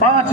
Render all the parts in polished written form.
5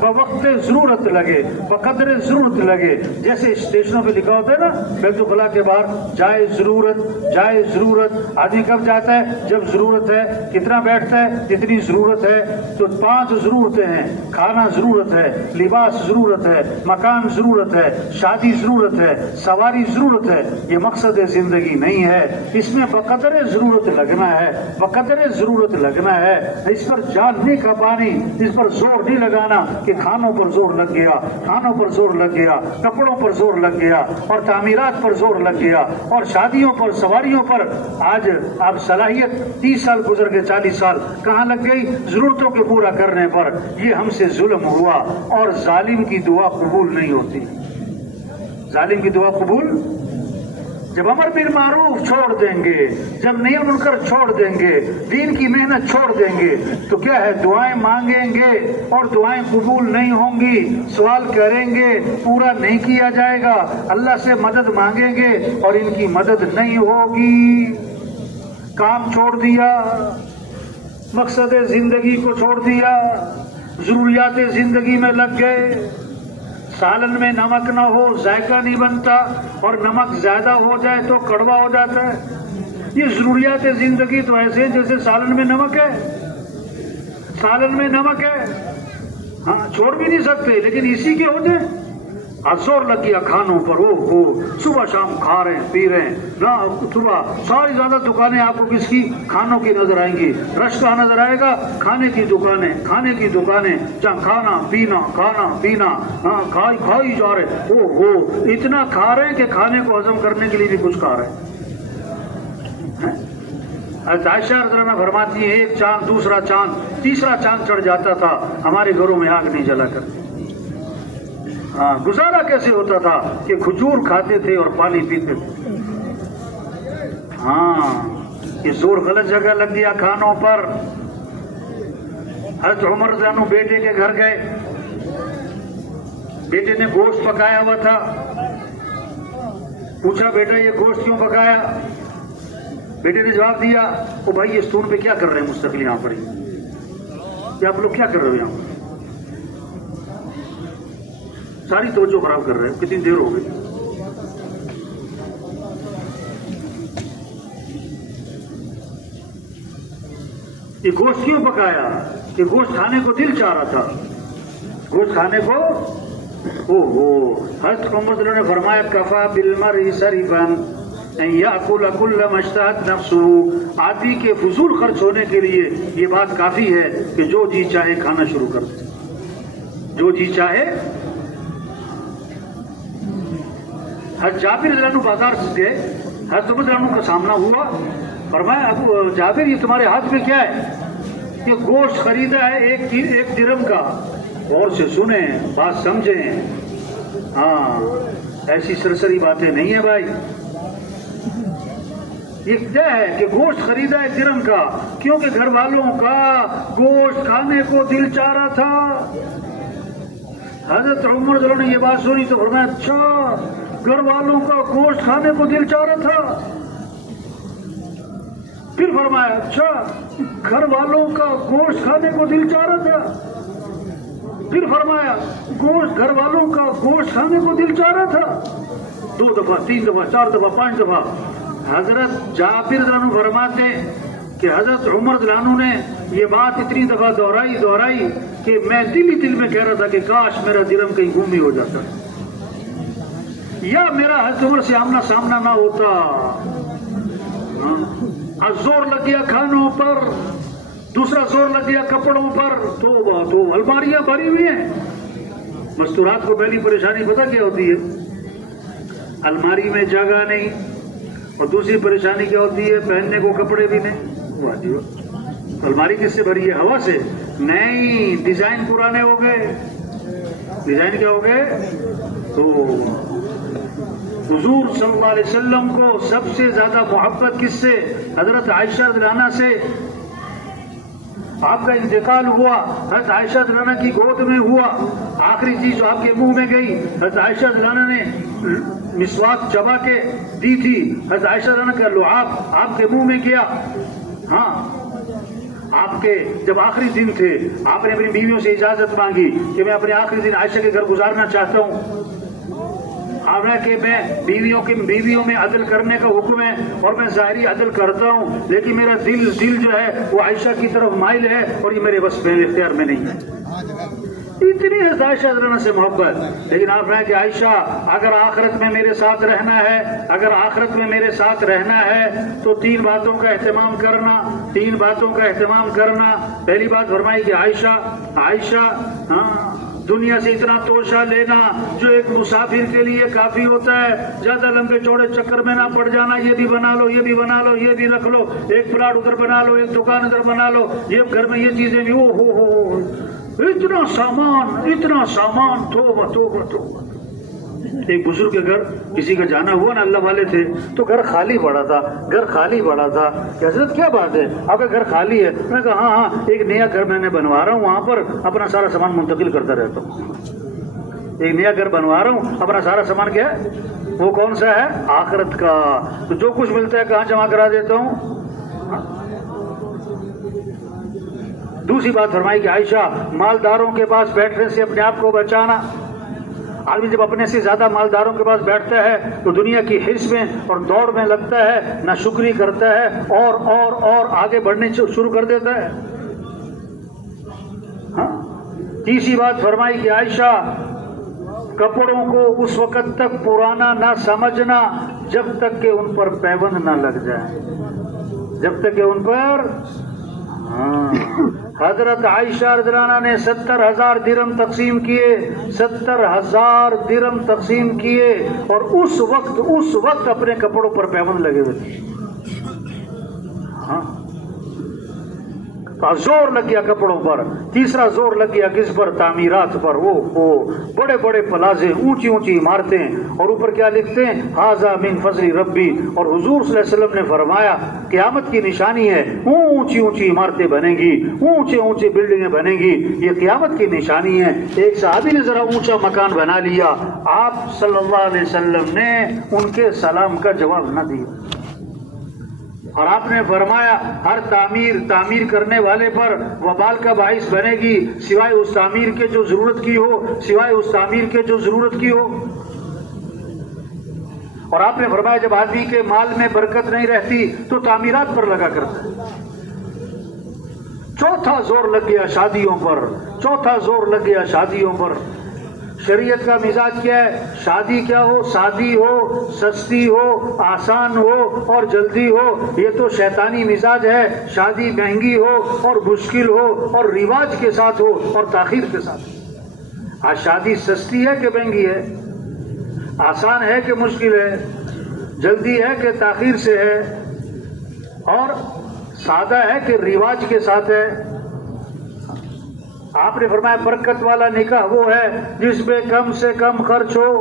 بوقت ضرورت لگے، بقدر ضرورت لگے. جیسے اسٹیشنوں پہ لکھا ہوتا ہے نا بیت الخلا کے باہر جائے ضرورت، جائے ضرورت. آدمی کب جاتا ہے؟ جب ضرورت ہے. کتنا بیٹھتا ہے؟ جتنی ضرورت ہے. تو 5 ضرورتیں ہیں: کھانا ضرورت ہے، لباس ضرورت ہے، مکان ضرورت ہے، شادی ضرورت ہے، سواری ضرورت ہے. یہ مقصد زندگی نہیں ہے. اس میں بقدر ضرورت لگنا ہے، بقدر ضرورت لگنا ہے. اس پر جان نہیں کھپانی، اس پر زور نہیں لگانا کہ کھانوں پر زور لگ گیا، کھانوں پر زور لگ گیا، کپڑوں پر زور لگ گیا، اور تعمیرات پر زور لگ گیا، اور شادیوں پر، سواریوں پر. آج اب صلاحیت 30 سال گزر گئے، 40 سال کہاں لگ گئی؟ ضرورتوں کے پورا کرنے پر. یہ ہم سے ظلم ہوا. اور ظالم کی دعا قبول نہیں ہوتی. ظالم کی دعا قبول جب امر بالمعروف چھوڑ دیں گے، جب نہی عن منکر چھوڑ دیں گے، دین کی محنت چھوڑ دیں گے، تو کیا ہے؟ دعائیں مانگیں گے اور دعائیں قبول نہیں ہوں گی. سوال کریں گے، پورا نہیں کیا جائے گا. اللہ سے مدد مانگیں گے اور ان کی مدد نہیں ہوگی. کام چھوڑ دیا، مقصد زندگی کو چھوڑ دیا، ضروریات زندگی میں لگ گئے. سالن میں نمک نہ ہو ذائقہ نہیں بنتا، اور نمک زیادہ ہو جائے تو کڑوا ہو جاتا ہے. یہ ضروریات زندگی تو ایسے جیسے سالن میں نمک ہے. سالن میں نمک ہے، ہاں چھوڑ بھی نہیں سکتے، لیکن اسی کے ہوتے زور لگ گیا کھانوں پر. صبح شام کھا رہے ہیں، پی رہے ہیں نا. صبح ساری زیادہ دکانیں آپ کو کس کی؟ کھانوں کی نظر آئیں گی. رش کہاں نظر آئے گا؟ کھانے کی دکانیں، کھانے کی دکانیں جہاں کھانا پینا ہاں کھائی جا رہے. اتنا کھا رہے ہیں کہ کھانے کو ہضم کرنے کے لیے بھی کچھ کھا رہے ہیں. عائشہ رضی اللہ عنہا فرماتی ہے ایک چاند، دوسرا چاند، تیسرا چاند چڑھ جاتا تھا، ہمارے گھروں میں آگ نہیں جلا کرتی. ہاں گزارا کیسے ہوتا تھا کہ کھجور کھاتے تھے اور پانی پیتے تھے. ہاں یہ زور غلط جگہ لگ گیا کھانوں پر. حضرت عمر رضی اللہ عنہ بیٹے کے گھر گئے، بیٹے نے گوشت پکایا ہوا تھا. پوچھا بیٹا یہ گوشت کیوں پکایا؟ بیٹے نے جواب دیا او بھائی یہ ستون پہ کیا کر رہے ہیں مستقل یہاں پر ہی؟ کہ آپ لوگ کیا کر رہے ہو یہاں پر؟ ساری توجہ خراب کر رہے ہیں. کتنی دیر ہو گئی؟ یہ گوشت کیوں پکایا؟ کہ گوشت کھانے کو دل چاہ رہا تھا، گوشت کھانے کو. حضرت عمر رضی اللہ عنہ نے فرمایا کفا بالمرء سرفا ان یاکل کل ما اشتهت نفسه. آدمی کے فضول خرچ ہونے کے لیے یہ بات کافی ہے کہ جو جی چاہے کھانا شروع کر دے، جو جی چاہے. حضرت جابر رضی اللہ عنہ بازار سے گئے، حضرت عمر رضی اللہ عنہ کا سامنا ہوا. فرمایا ابو جابر یہ تمہارے ہاتھ میں کیا ہے؟ یہ گوشت خریدا ہے 1 درہم کا. غور سے سنیں، بات سمجھیں. ہاں ایسی سرسری باتیں نہیں ہیں بھائی. یہ کیا ہے کہ گوشت خریدا 1 درہم کا، کیونکہ گھر والوں کا گوشت کھانے کو دل چاہ رہا تھا. حضرت عمر رضی اللہ عنہ نے یہ بات سنی تو فرمایا اچھا گھر والوں کا گوشت کھانے کو دل چاہ رہا تھا. پھر فرمایا اچھا گھر والوں کا گوشت کھانے کو دل چاہ رہا تھا. پھر فرمایا گھر والوں کا گوشت کھانے کو دل چاہ رہا تھا. 2 دفعہ، 3 دفعہ، 4 دفعہ، 5 دفعہ. حضرت جابر رضی اللہ عنہ فرماتے کہ حضرت عمر رضی اللہ عنہ نے یہ بات اتنی دفعہ دہرائی کہ میں دل میں کہہ رہا تھا کہ کاش میرا درہم کہیں گم ہی ہو جاتا یا میرا حضرت عمر سے آمنا سامنا نہ ہوتا. زور لگ گیا کھانوں پر، دوسرا زور لگ گیا کپڑوں پر. تو الماریاں بھری ہوئی ہیں. مستورات کو پہلی پریشانی پتہ کیا ہوتی ہے؟ الماری میں جگہ نہیں، اور دوسری پریشانی کیا ہوتی ہے؟ پہننے کو کپڑے بھی نہیں. الماری کس سے بھری ہے؟ ہوا سے نہیں. ڈیزائن پرانے ہو گئے. ڈیزائن کیا ہو گئے؟ تو حضور صلی اللہ علیہ وسلم کو سب سے زیادہ محبت کس سے؟ حضرت عائشہ رضی اللہ عنہا سے. آپ کا انتقال ہوا، حضرت عائشہ رضی اللہ عنہا کی گود میں ہوا. آخری چیز جو آپ کے منہ میں گئی، حضرت عائشہ رضی اللہ عنہا نے مسواک چبا کے دی تھی. حضرت عائشہ رضی اللہ عنہا کا لعاب آپ کے منہ میں گیا. ہاں آپ کے جب آخری دن تھے آپ نے اپنی بیویوں سے اجازت مانگی کہ میں اپنے آخری دن عائشہ کے گھر گزارنا چاہتا ہوں. آپ نے کہ میں بیویوں میں عدل کرنے کا حکم ہے اور میں ظاہری عدل کرتا ہوں، لیکن میرا دل جو ہے وہ عائشہ کی طرف مائل ہے اور یہ میرے بس میں اختیار میں نہیں ہے. اتنی ہے عائشہ رضی سے محبت. لیکن آپ نے کہ عائشہ اگر آخرت میں میرے ساتھ رہنا ہے تو 3 باتوں کا اہتمام کرنا. پہلی بات فرمائی کہ عائشہ دنیا سے اتنا توشہ لینا جو ایک مسافر کے لیے کافی ہوتا ہے. زیادہ لمبے چوڑے چکر میں نہ پڑ جانا، یہ بھی بنا لو، یہ بھی بنا لو، یہ بھی رکھ لو، ایک پلاٹ ادھر بنا لو، ایک دکان ادھر بنا لو، یہ گھر میں یہ چیزیں بھی ہو اتنا سامان تو ایک بزرگ کے گھر کسی کا جانا ہوا نا، اللہ والے تھے تو گھر خالی پڑا تھا. کہ حضرت کیا بات ہے آپ کا گھر خالی ہے؟ میں نے کہا ہاں ایک نیا گھر میں نے بنوا رہا ہوں، وہاں پر اپنا سارا سامان منتقل کرتا رہتا ہوں. ایک نیا گھر بنوا رہا ہوں، اپنا سارا سامان کیا ہے وہ کون سا ہے؟ آخرت کا. تو جو کچھ ملتا ہے کہاں جمع کرا دیتا ہوں. دوسری بات فرمائی کہ عائشہ مالداروں کے پاس بیٹھنے سے اپنے آپ کو بچانا. آدمی جب اپنے سے زیادہ مالداروں کے پاس بیٹھتا ہے تو دنیا کی حرص میں اور دوڑ میں لگتا ہے، نہ شکری کرتا ہے اور آگے بڑھنے شروع کر دیتا ہے. تیسری بات فرمائی کہ عائشہ کپڑوں کو اس وقت تک پرانا نہ سمجھنا جب تک کہ ان پر پیبند نہ لگ جائے. حضرت عائشہ رضی اللہ عنہا نے 70,000 درہم تقسیم کیے اور اس وقت اپنے کپڑوں پر پیبند لگے ہوئے تھے. زور لگ گیا کپڑوں پر. تیسرا زور لگ گیا کس پر؟ تعمیرات پر. وہ بڑے بڑے پلازے، اونچی عمارتیں، اور اوپر کیا لکھتے ہیں؟ ھذا من فضل ربی. اور حضور صلی اللہ علیہ وسلم نے فرمایا قیامت کی نشانی ہے، اونچی عمارتیں بنیں گی، اونچے بلڈنگیں بنیں گی، یہ قیامت کی نشانی ہے. ایک صحابی نے ذرا اونچا مکان بنا لیا، آپ صلی اللہ علیہ وسلم نے ان کے سلام کا جواب نہ دیا. اور آپ نے فرمایا ہر تعمیر کرنے والے پر وبال کا باعث بنے گی سوائے اس تعمیر کے جو ضرورت کی ہو. اور آپ نے فرمایا جب آدمی کے مال میں برکت نہیں رہتی تو تعمیرات پر لگا کرتا ہے. چوتھا زور لگ گیا شادیوں پر. شریعت کا مزاج کیا ہے؟ شادی کیا ہو؟ سادی ہو، سستی ہو، آسان ہو اور جلدی ہو. یہ تو شیطانی مزاج ہے. شادی مہنگی ہو اور مشکل ہو اور رواج کے ساتھ ہو اور تاخیر کے ساتھ. آج شادی سستی ہے کہ مہنگی ہے؟ آسان ہے کہ مشکل ہے؟ جلدی ہے کہ تاخیر سے ہے؟ اور سادہ ہے کہ رواج کے ساتھ ہے؟ آپ نے فرمایا برکت والا نکاح وہ ہے جس میں کم سے کم خرچ ہو.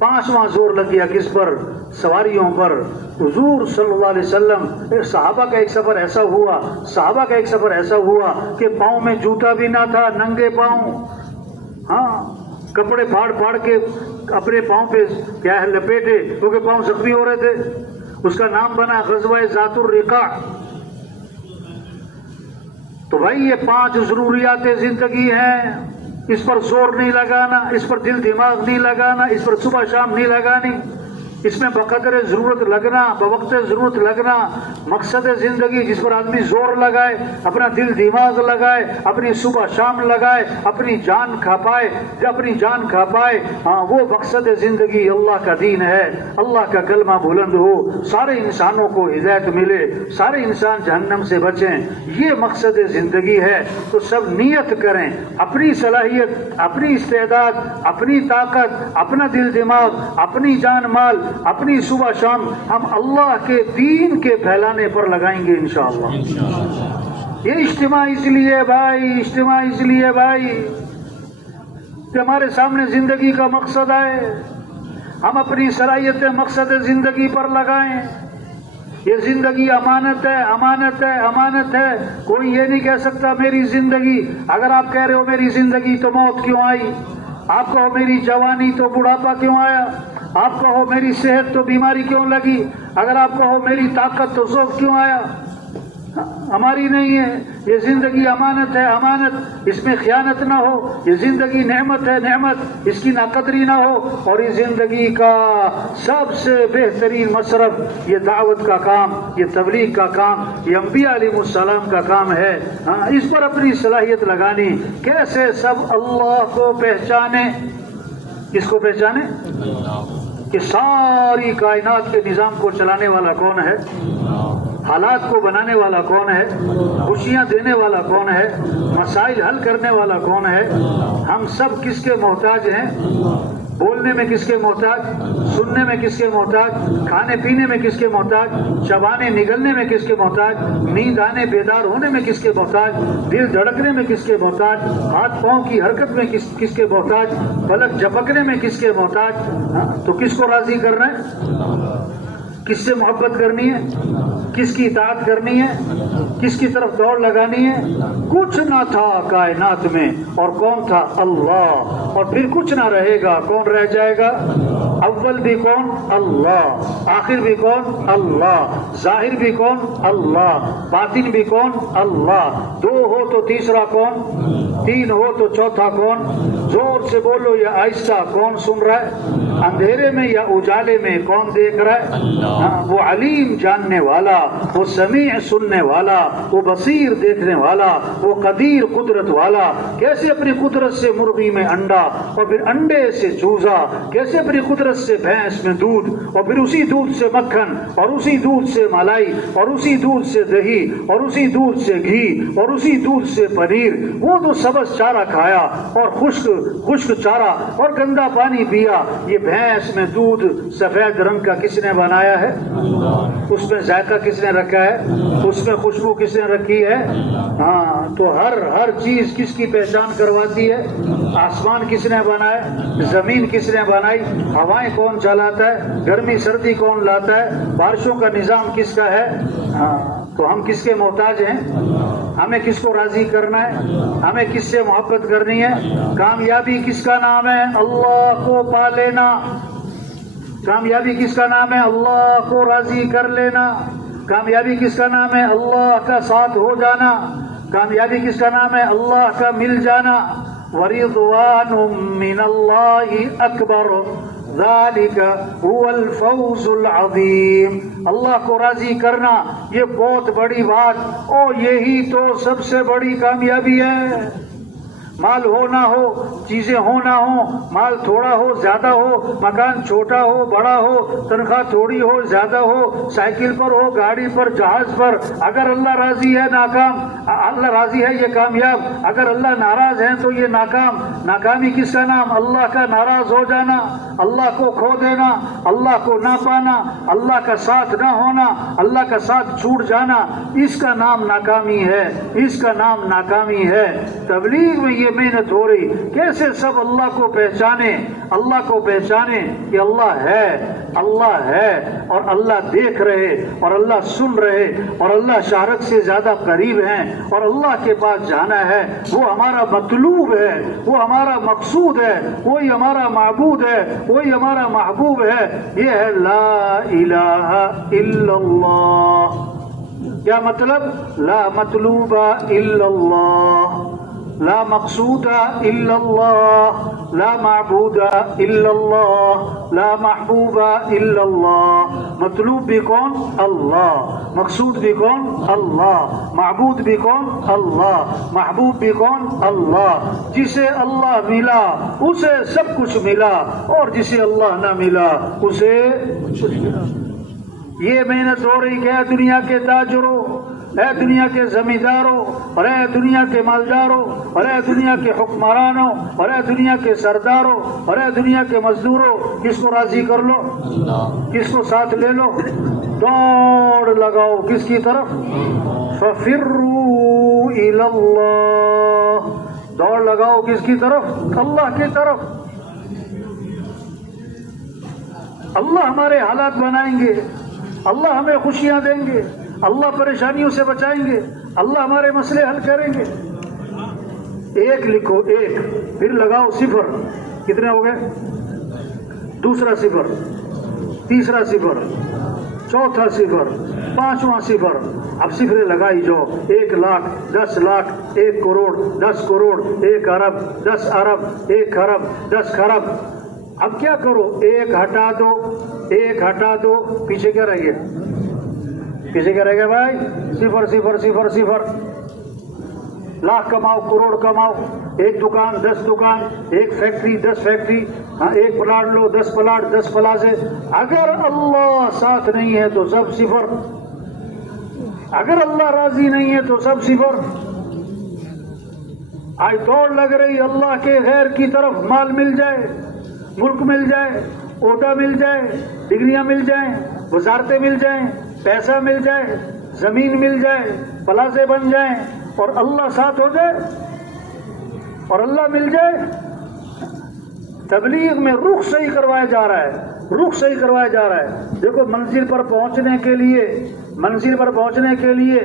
پانچواں زور لگ گیا کس پر؟ سواریوں پر. حضور صلی اللہ علیہ وسلم صحابہ کا ایک سفر ایسا ہوا کہ پاؤں میں جوتا بھی نہ تھا، ننگے پاؤں، کپڑے پھاڑ کے اپنے پاؤں پہ کیا ہے لپیٹے کیونکہ پاؤں زخمی ہو رہے تھے. اس کا نام بنا غزوہ ذات الرقاع. تو بھائی یہ 5 ضروریات زندگی ہیں، اس پر زور نہیں لگانا، اس پر دل دماغ نہیں لگانا، اس پر صبح شام نہیں لگانی. اس میں بقدر ضرورت لگنا، بوقت ضرورت لگنا. مقصد زندگی جس پر آدمی زور لگائے، اپنا دل دماغ لگائے، اپنی صبح شام لگائے، اپنی جان کھا پائے، وہ مقصد زندگی اللہ کا دین ہے. اللہ کا کلمہ بلند ہو، سارے انسانوں کو ہدایت ملے، سارے انسان جہنم سے بچیں، یہ مقصد زندگی ہے. تو سب نیت کریں، اپنی صلاحیت، اپنی استعداد، اپنی طاقت، اپنا دل دماغ، اپنی جان مال، اپنی صبح شام ہم اللہ کے دین کے پھیلانے پر لگائیں گے انشاءاللہ. یہ اجتماع اس لیے بھائی کہ ہمارے سامنے زندگی کا مقصد آئے، ہم اپنی صلاحیتیں مقصد زندگی پر لگائیں. یہ زندگی امانت ہے. کوئی یہ نہیں کہہ سکتا میری زندگی. اگر آپ کہہ رہے ہو میری زندگی تو موت کیوں آئی؟ آپ کہو میری جوانی تو بڑھاپا کیوں آیا؟ آپ کہو میری صحت تو بیماری کیوں لگی، اگر آپ کہو میری طاقت تو ضعف کیوں آیا، ہماری نہیں ہے. یہ زندگی امانت ہے، امانت، اس میں خیانت نہ ہو. یہ زندگی نعمت ہے، نعمت، اس کی ناقدری نہ ہو. اور اس زندگی کا سب سے بہترین مصرف یہ دعوت کا کام، یہ تبلیغ کا کام، یہ انبیاء علیہ السلام کا کام ہے. اس پر اپنی صلاحیت لگانی. کیسے سب اللہ کو پہچانے، کس کو پہچانے؟ کہ ساری کائنات کے نظام کو چلانے والا کون ہے، حالات کو بنانے والا کون ہے، خوشیاں دینے والا کون ہے، مسائل حل کرنے والا کون ہے. ہم سب کس کے محتاج ہیں؟ بولنے میں کس کے محتاج، سننے میں کس کے محتاج، کھانے پینے میں کس کے محتاج، چبانے نگلنے میں کس کے محتاج، نیند آنے بیدار ہونے میں کس کے محتاج، دل دھڑکنے میں کس کے محتاج، ہاتھ پاؤں کی حرکت میں کس کے محتاج، پلک جھپکنے میں کس کے محتاج. تو کس کو راضی کرنا ہے، کس سے محبت کرنی ہے، کس کی اطاعت کرنی ہے، کس کی طرف دوڑ لگانی ہے؟ کچھ نہ تھا کائنات میں، اور کون تھا؟ اللہ. اور پھر کچھ نہ رہے گا، کون رہ جائے گا؟ اول بھی کون؟ اللہ. آخر بھی کون؟ اللہ. ظاہر بھی کون؟ اللہ. باطن بھی کون؟ اللہ. دو ہو تو تیسرا کون؟ تین ہو تو چوتھا کون؟ زور سے بولو یا آہستہ، کون سن رہا ہے؟ اندھیرے میں یا اجالے میں کون دیکھ رہا ہے؟ وہ علیم جاننے والا، وہ سمیع سننے والا، وہ بصیر دیکھنے والا، وہ قدیر قدرت والا. کیسے اپنی قدرت سے مرغی میں انڈا، اور پھر انڈے سے چوزا، کیسے اپنی قدرت سے بھینس میں دودھ، اور پھر اسی دودھ سے مکھن، اور اسی دودھ سے ملائی، اور اسی دودھ سے دہی، اور اسی دودھ سے گھی، اور اسی دودھ سے پنیر. وہ تو سبز چارہ کھایا اور خشک چارہ اور گندا پانی پیا. یہ بھینس میں دودھ سفید رنگ کا کس نے بنایا ہے؟ اس میں ذائقہ کس نے رکھا ہے؟ اس میں خوشبو کس نے رکھی ہے؟ ہاں. تو ہر چیز کس کی پہچان کرواتی ہے؟ آسمان کس نے بنایا، زمین کس نے بنائی، ہوائیں کون چلاتا ہے، گرمی سردی کون لاتا ہے، بارشوں کا نظام کس کا ہے. ہاں. تو ہم کس کے محتاج ہیں؟ ہمیں کس کو راضی کرنا ہے، ہمیں کس سے محبت کرنی ہے. کامیابی کس کا نام ہے؟ اللہ کو پا لینا. کامیابی کس کا نام ہے؟ اللہ کو راضی کر لینا. کامیابی کس کا نام ہے؟ اللہ کا ساتھ ہو جانا. کامیابی کس کا نام ہے؟ اللہ کا مل جانا. وَرِضْوَانٌ مِّنَ اللَّهِ أَكْبَرُ ذَلِكَ هُوَ الْفَوْزُ الْعَظِيمُ. اللہ کو راضی کرنا یہ بہت بڑی بات، اور یہی تو سب سے بڑی کامیابی ہے. مال ہو نہ ہو، چیزیں ہو نہ ہو، مال تھوڑا ہو زیادہ ہو، مکان چھوٹا ہو بڑا ہو، تنخواہ تھوڑی ہو زیادہ ہو، سائیکل پر ہو، گاڑی پر، جہاز پر، اگر اللہ راضی ہے ناکام، اللہ راضی ہے یہ کامیاب. اگر اللہ ناراض ہے تو یہ ناکام. ناکامی کس کا نام؟ اللہ کا ناراض ہو جانا، اللہ کو کھو دینا، اللہ کو نہ پانا، اللہ کا ساتھ نہ ہونا، اللہ کا ساتھ چھوٹ جانا. اس کا نام ناکامی ہے، اس کا نام ناکامی ہے. تبلیغ میں یہ محنت ہو رہی، کیسے سب اللہ کو پہچانے، اللہ کو پہچانے کہ اللہ ہے، اللہ ہے، اور اللہ دیکھ رہے، اور اللہ سن رہے، اور اللہ شہرت سے زیادہ قریب ہیں، اور اللہ کے پاس جانا ہے. وہ ہمارا مطلوب ہے، وہ ہمارا مقصود ہے، وہی ہمارا معبود ہے، وہی ہمارا محبوب ہے. یہ ہے لا الہ الا اللہ. کیا مطلب؟ لا مطلوب الا اللہ، لا مقصود الا اللہ، لا معبود الا اللہ، لا محبوب الا اللہ. مطلوب بھی کون؟ اللہ. مقصود بھی کون؟ اللہ. معبود بھی کون؟ اللہ. محبوب بھی کون؟ اللہ. جسے اللہ ملا اسے سب کچھ ملا، اور جسے اللہ نہ ملا اسے کچھ نہیں ملا. یہ محنت ہو رہی کہ اے دنیا کے تاجروں، اے دنیا کے زمینداروں، اور اے دنیا کے مالداروں، اور اے دنیا کے حکمرانوں، اور اے دنیا کے سرداروں، اور اے دنیا کے مزدوروں، کس کو راضی کر لو؟ کس کو ساتھ لے لو؟ دوڑ لگاؤ کس کی طرف؟ فَفِرُّوا إِلَى اللَّهِ. دوڑ لگاؤ کس کی طرف؟ اللہ کی طرف. اللہ ہمارے حالات بنائیں گے، اللہ ہمیں خوشیاں دیں گے، اللہ پریشانیوں سے بچائیں گے، اللہ ہمارے مسئلے حل کریں گے. ایک لکھو، ایک، پھر لگاؤ صفر. کتنے ہو گئے؟ دوسرا صفر، تیسرا صفر، چوتھا صفر، پانچواں صفر. اب صفریں لگائی جو 1 لاکھ، 10 لاکھ، 1 کروڑ، 10 کروڑ، 1 ارب، 10 ارب، 1 خرب، 10 خرب. اب کیا کرو؟ 1 ہٹا دو، 1 ہٹا دو، پیچھے کیا رہ گیا؟ پیچھے کیا رہ گیا بھائی؟ صفر صفر صفر صفر. لاکھ کماؤ، کروڑ کماؤ، 1 دکان، 10 دکان، 1 فیکٹری، 10 فیکٹری، 1 پلاٹ لو، 10 پلاٹ، 10 پلازے. اگر اللہ ساتھ نہیں ہے تو سب صفر، اگر اللہ راضی نہیں ہے تو سب صفر. آج دوڑ لگ رہی اللہ کے غیر کی طرف. مال مل جائے، ملک مل جائے، عہدہ مل جائے، ڈگریاں مل جائیں، وزارتیں مل جائیں، پیسہ مل جائے، زمین مل جائے، پلازے بن جائیں، اور اللہ ساتھ ہو جائے اور اللہ مل جائے. تبلیغ میں رخ صحیح کروایا جا رہا ہے، رخ صحیح کروایا جا رہا ہے. دیکھو منزل پر پہنچنے کے لیے، منزل پر پہنچنے کے لیے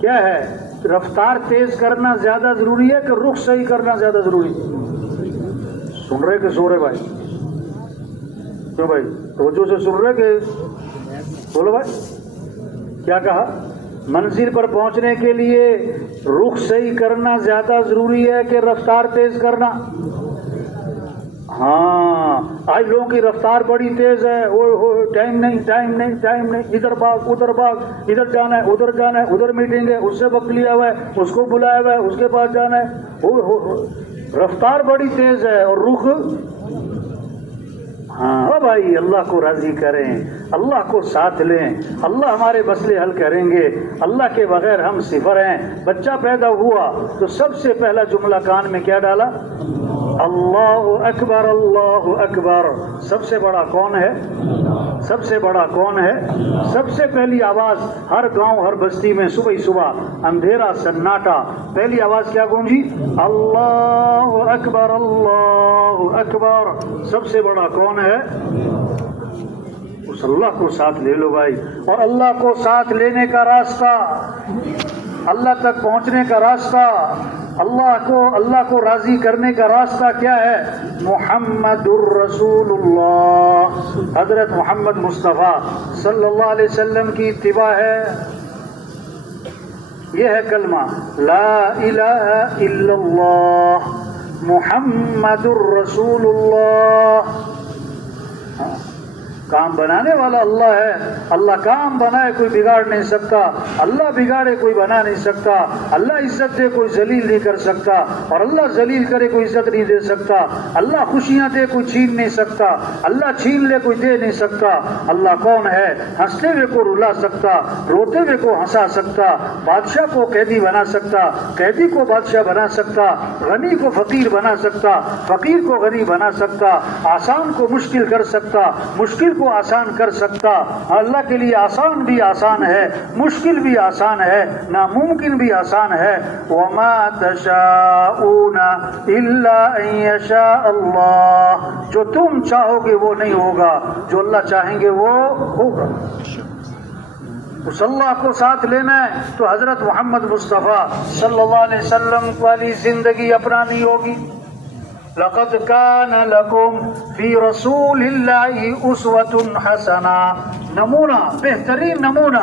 کیا ہے؟ رفتار تیز کرنا زیادہ ضروری ہے کہ رخ صحیح کرنا زیادہ ضروری ہے؟ سن رہے کہ سو رہے بھائی؟ کیوں بھائی توجہ سے سن رہے کہ بولو بھائی کیا کہا؟ منزل پر پہنچنے کے لیے رخ صحیح کرنا زیادہ ضروری ہے کہ رفتار تیز کرنا؟ ہاں آج لوگوں کی رفتار بڑی تیز ہے. ٹائم نہیں، ٹائم نہیں، ٹائم نہیں، ادھر بھاگ ادھر بھاگ، ادھر جانا ہے ادھر جانا ہے، ادھر میٹنگ ہے، اس سے وقت لیا ہوا ہے، اس کو بلایا ہوا ہے، اس کے پاس جانا ہے. رفتار بڑی تیز ہے اور رخ. ہاں بھائی اللہ کو راضی کریں، اللہ کو ساتھ لیں، اللہ ہمارے مسئلے حل کریں گے. اللہ کے بغیر ہم صفر ہیں. بچہ پیدا ہوا تو سب سے پہلا جملہ کان میں کیا ڈالا؟ اللہ اکبر، اللہ اکبر. سب سے بڑا کون ہے؟ سب سے بڑا کون ہے؟ سب سے پہلی آواز ہر گاؤں ہر بستی میں صبح ہی صبح اندھیرا سناٹا، پہلی آواز کیا گونجی؟ اللہ اکبر، اللہ اکبر. سب سے بڑا کون ہے؟ اس اللہ کو ساتھ لے لو بھائی. اور اللہ کو ساتھ لینے کا راستہ، اللہ تک پہنچنے کا راستہ، اللہ کو راضی کرنے کا راستہ کیا ہے؟ محمد الرسول اللہ، حضرت محمد مصطفیٰ صلی اللہ علیہ وسلم کی اتباع ہے. یہ ہے کلمہ لا الہ الا اللہ محمد الرسول اللہ. کام بنانے والا اللہ ہے. اللہ کام بنائے کوئی بگاڑ نہیں سکتا، اللہ بگاڑے کوئی بنا نہیں سکتا. اللہ عزت دے کوئی ذلیل نہیں کر سکتا، اور اللہ ذلیل کرے کوئی عزت نہیں دے سکتا. اللہ خوشیاں دے کوئی چھین نہیں سکتا، اللہ چھین لے کوئی دے نہیں سکتا. اللہ کون ہے؟ ہنستے ہوئے کو رلا سکتا، روتے ہوئے کو ہنسا سکتا، بادشاہ کو قیدی بنا سکتا، قیدی کو بادشاہ بنا سکتا، غنی کو فقیر بنا سکتا، فقیر کو غنی بنا سکتا، آسان کو مشکل کر سکتا، مشکل کو آسان کر سکتا. اللہ کے لیے آسان بھی آسان ہے، مشکل بھی آسان ہے، ناممکن بھی آسان ہے. وما تشاءون الا ان یشاء اللہ. جو تم چاہو گے وہ نہیں ہوگا، جو اللہ چاہیں گے وہ ہوگا. اس اللہ کو ساتھ لینا ہے تو حضرت محمد مصطفیٰ صلی اللہ علیہ وسلم والی زندگی اپنانی ہوگی. لقد كان لكم في رسول الله اسوة حسنہ. نمونہ، بہترین نمونہ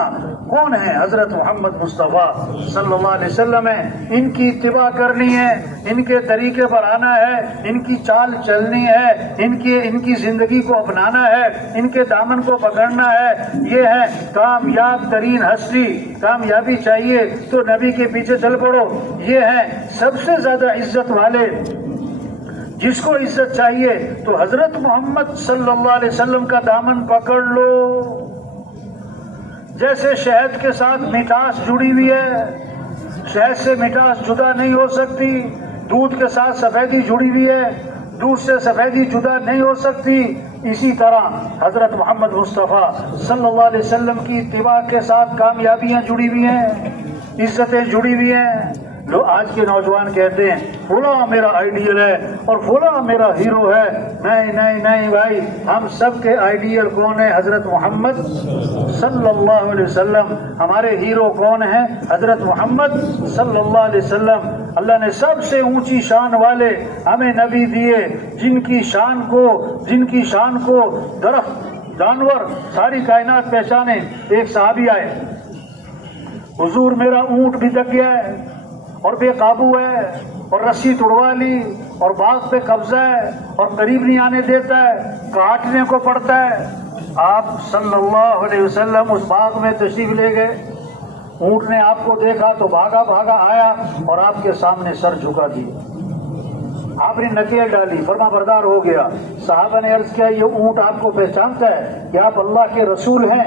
کون ہے؟ حضرت محمد مصطفیٰ صلی اللہ علیہ وسلم ہے. ان کی اتباع کرنی ہے، ان کے طریقے پر آنا ہے، ان کی چال چلنی ہے، ان کی زندگی کو اپنانا ہے، ان کے دامن کو پکڑنا ہے. یہ ہے کامیاب ترین ہستی. کامیابی چاہیے تو نبی کے پیچھے چل پڑو. یہ ہے سب سے زیادہ عزت والے. جس کو عزت چاہیے تو حضرت محمد صلی اللہ علیہ وسلم کا دامن پکڑ لو. جیسے شہد کے ساتھ مٹھاس جڑی ہوئی ہے، شہد سے مٹھاس جدا نہیں ہو سکتی. دودھ کے ساتھ سفیدی جڑی ہوئی ہے، دودھ سے سفیدی جدا نہیں ہو سکتی. اسی طرح حضرت محمد مصطفیٰ صلی اللہ علیہ وسلم کی اتباع کے ساتھ کامیابیاں جڑی ہوئی ہیں، عزتیں جڑی ہوئی ہیں. لو آج کے نوجوان کہتے ہیں فلاں میرا آئیڈیل ہے اور فلاں میرا ہیرو ہے. نہیں نہیں نہیں بھائی، ہم سب کے آئیڈیل کون ہے؟ حضرت محمد صلی اللہ علیہ وسلم. ہمارے ہیرو کون ہیں؟ حضرت محمد صلی اللہ علیہ وسلم. اللہ نے سب سے اونچی شان والے ہمیں نبی دیے، جن کی شان کو درخت، جانور، ساری کائنات پہچانے۔ ایک صحابی آئے، حضور میرا اونٹ بھی دک گیا ہے اور بے قابو ہے اور رسی توڑوا لی اور باغ پہ قبضہ ہے اور قریب نہیں آنے دیتا ہے، کاٹنے کو پڑتا ہے۔ آپ صلی اللہ علیہ وسلم اس باغ میں تشریف لے گئے، اونٹ نے آپ کو دیکھا تو بھاگا آیا اور آپ کے سامنے سر جھکا دیا، آپ نے نکیل ڈالی، فرما بردار ہو گیا۔ صحابہ نے عرض کیا یہ اونٹ آپ کو پہچانتا ہے کہ آپ اللہ کے رسول ہیں؟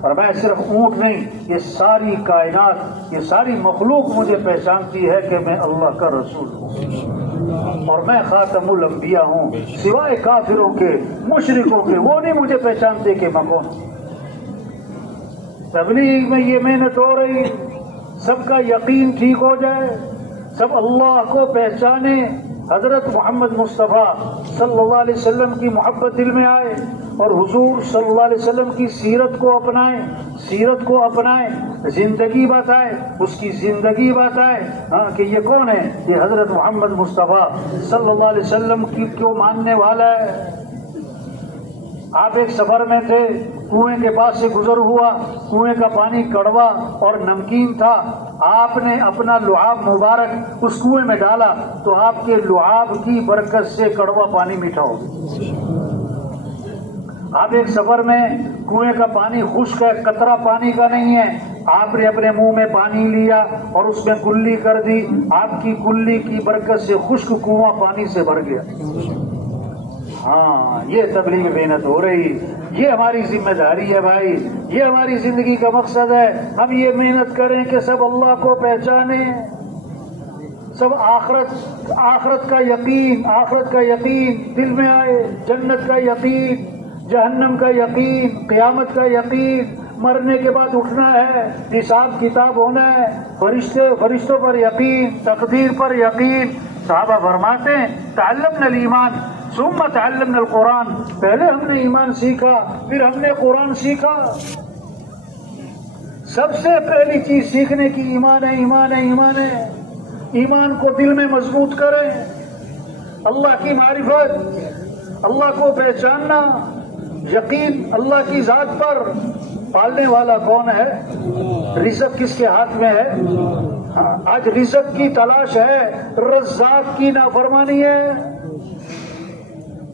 فرمایا صرف اونٹ نہیں، یہ ساری کائنات، یہ ساری مخلوق مجھے پہچانتی ہے کہ میں اللہ کا رسول ہوں اور میں خاتم الانبیاء ہوں، سوائے کافروں کے، مشرکوں کے، وہ نہیں مجھے پہچانتے کہ میں کون ہوں۔ تبلیغ میں یہ محنت ہو رہی، سب کا یقین ٹھیک ہو جائے، سب اللہ کو پہچانے، حضرت محمد مصطفیٰ صلی اللہ علیہ وسلم کی محبت دل میں آئے اور حضور صلی اللہ علیہ وسلم کی سیرت کو اپنائیں، زندگی بتائے، اس کی زندگی بتائے کہ یہ کون ہے، یہ حضرت محمد مصطفیٰ صلی اللہ علیہ وسلم کی کیوں ماننے والا ہے۔ آپ ایک سفر میں تھے، کنویں کے پاس سے گزر ہوا، کنویں کا پانی کڑوا اور نمکین تھا، آپ نے اپنا لعاب مبارک اس کنویں میں ڈالا تو آپ کے لعاب کی برکت سے کڑوا پانی میٹھا ہو گیا۔ آپ ایک سفر میں، کنویں کا پانی خشک ہے، قطرہ پانی کا نہیں ہے، آپ نے اپنے منہ میں پانی لیا اور اس میں کلی کر دی، آپ کی کلی کی برکت سے خشک کنواں پانی سے بھر گیا۔ ہاں، یہ تبلیغ محنت ہو رہی، یہ ہماری ذمہ داری ہے بھائی، یہ ہماری زندگی کا مقصد ہے۔ ہم یہ محنت کریں کہ سب اللہ کو پہچانیں، سب آخرت کا یقین دل میں آئے، جنت کا یقین، جہنم کا یقین، قیامت کا یقین، مرنے کے بعد اٹھنا ہے، حساب کتاب ہونا ہے، فرشتوں پر یقین، تقدیر پر یقین۔ صحابہ فرماتے ہیں تعلمنا الایمان ثم تعلمنا القرآن، پہلے ہم نے ایمان سیکھا پھر ہم نے قرآن سیکھا۔ سب سے پہلی چیز سیکھنے کی ایمان ہے۔ ایمان کو دل میں مضبوط کریں، اللہ کی معرفت، اللہ کو پہچاننا، یقین اللہ کی ذات پر۔ پالنے والا کون ہے؟ رزق کس کے ہاتھ میں ہے؟ آج رزق کی تلاش ہے، رزاق کی نافرمانی ہے۔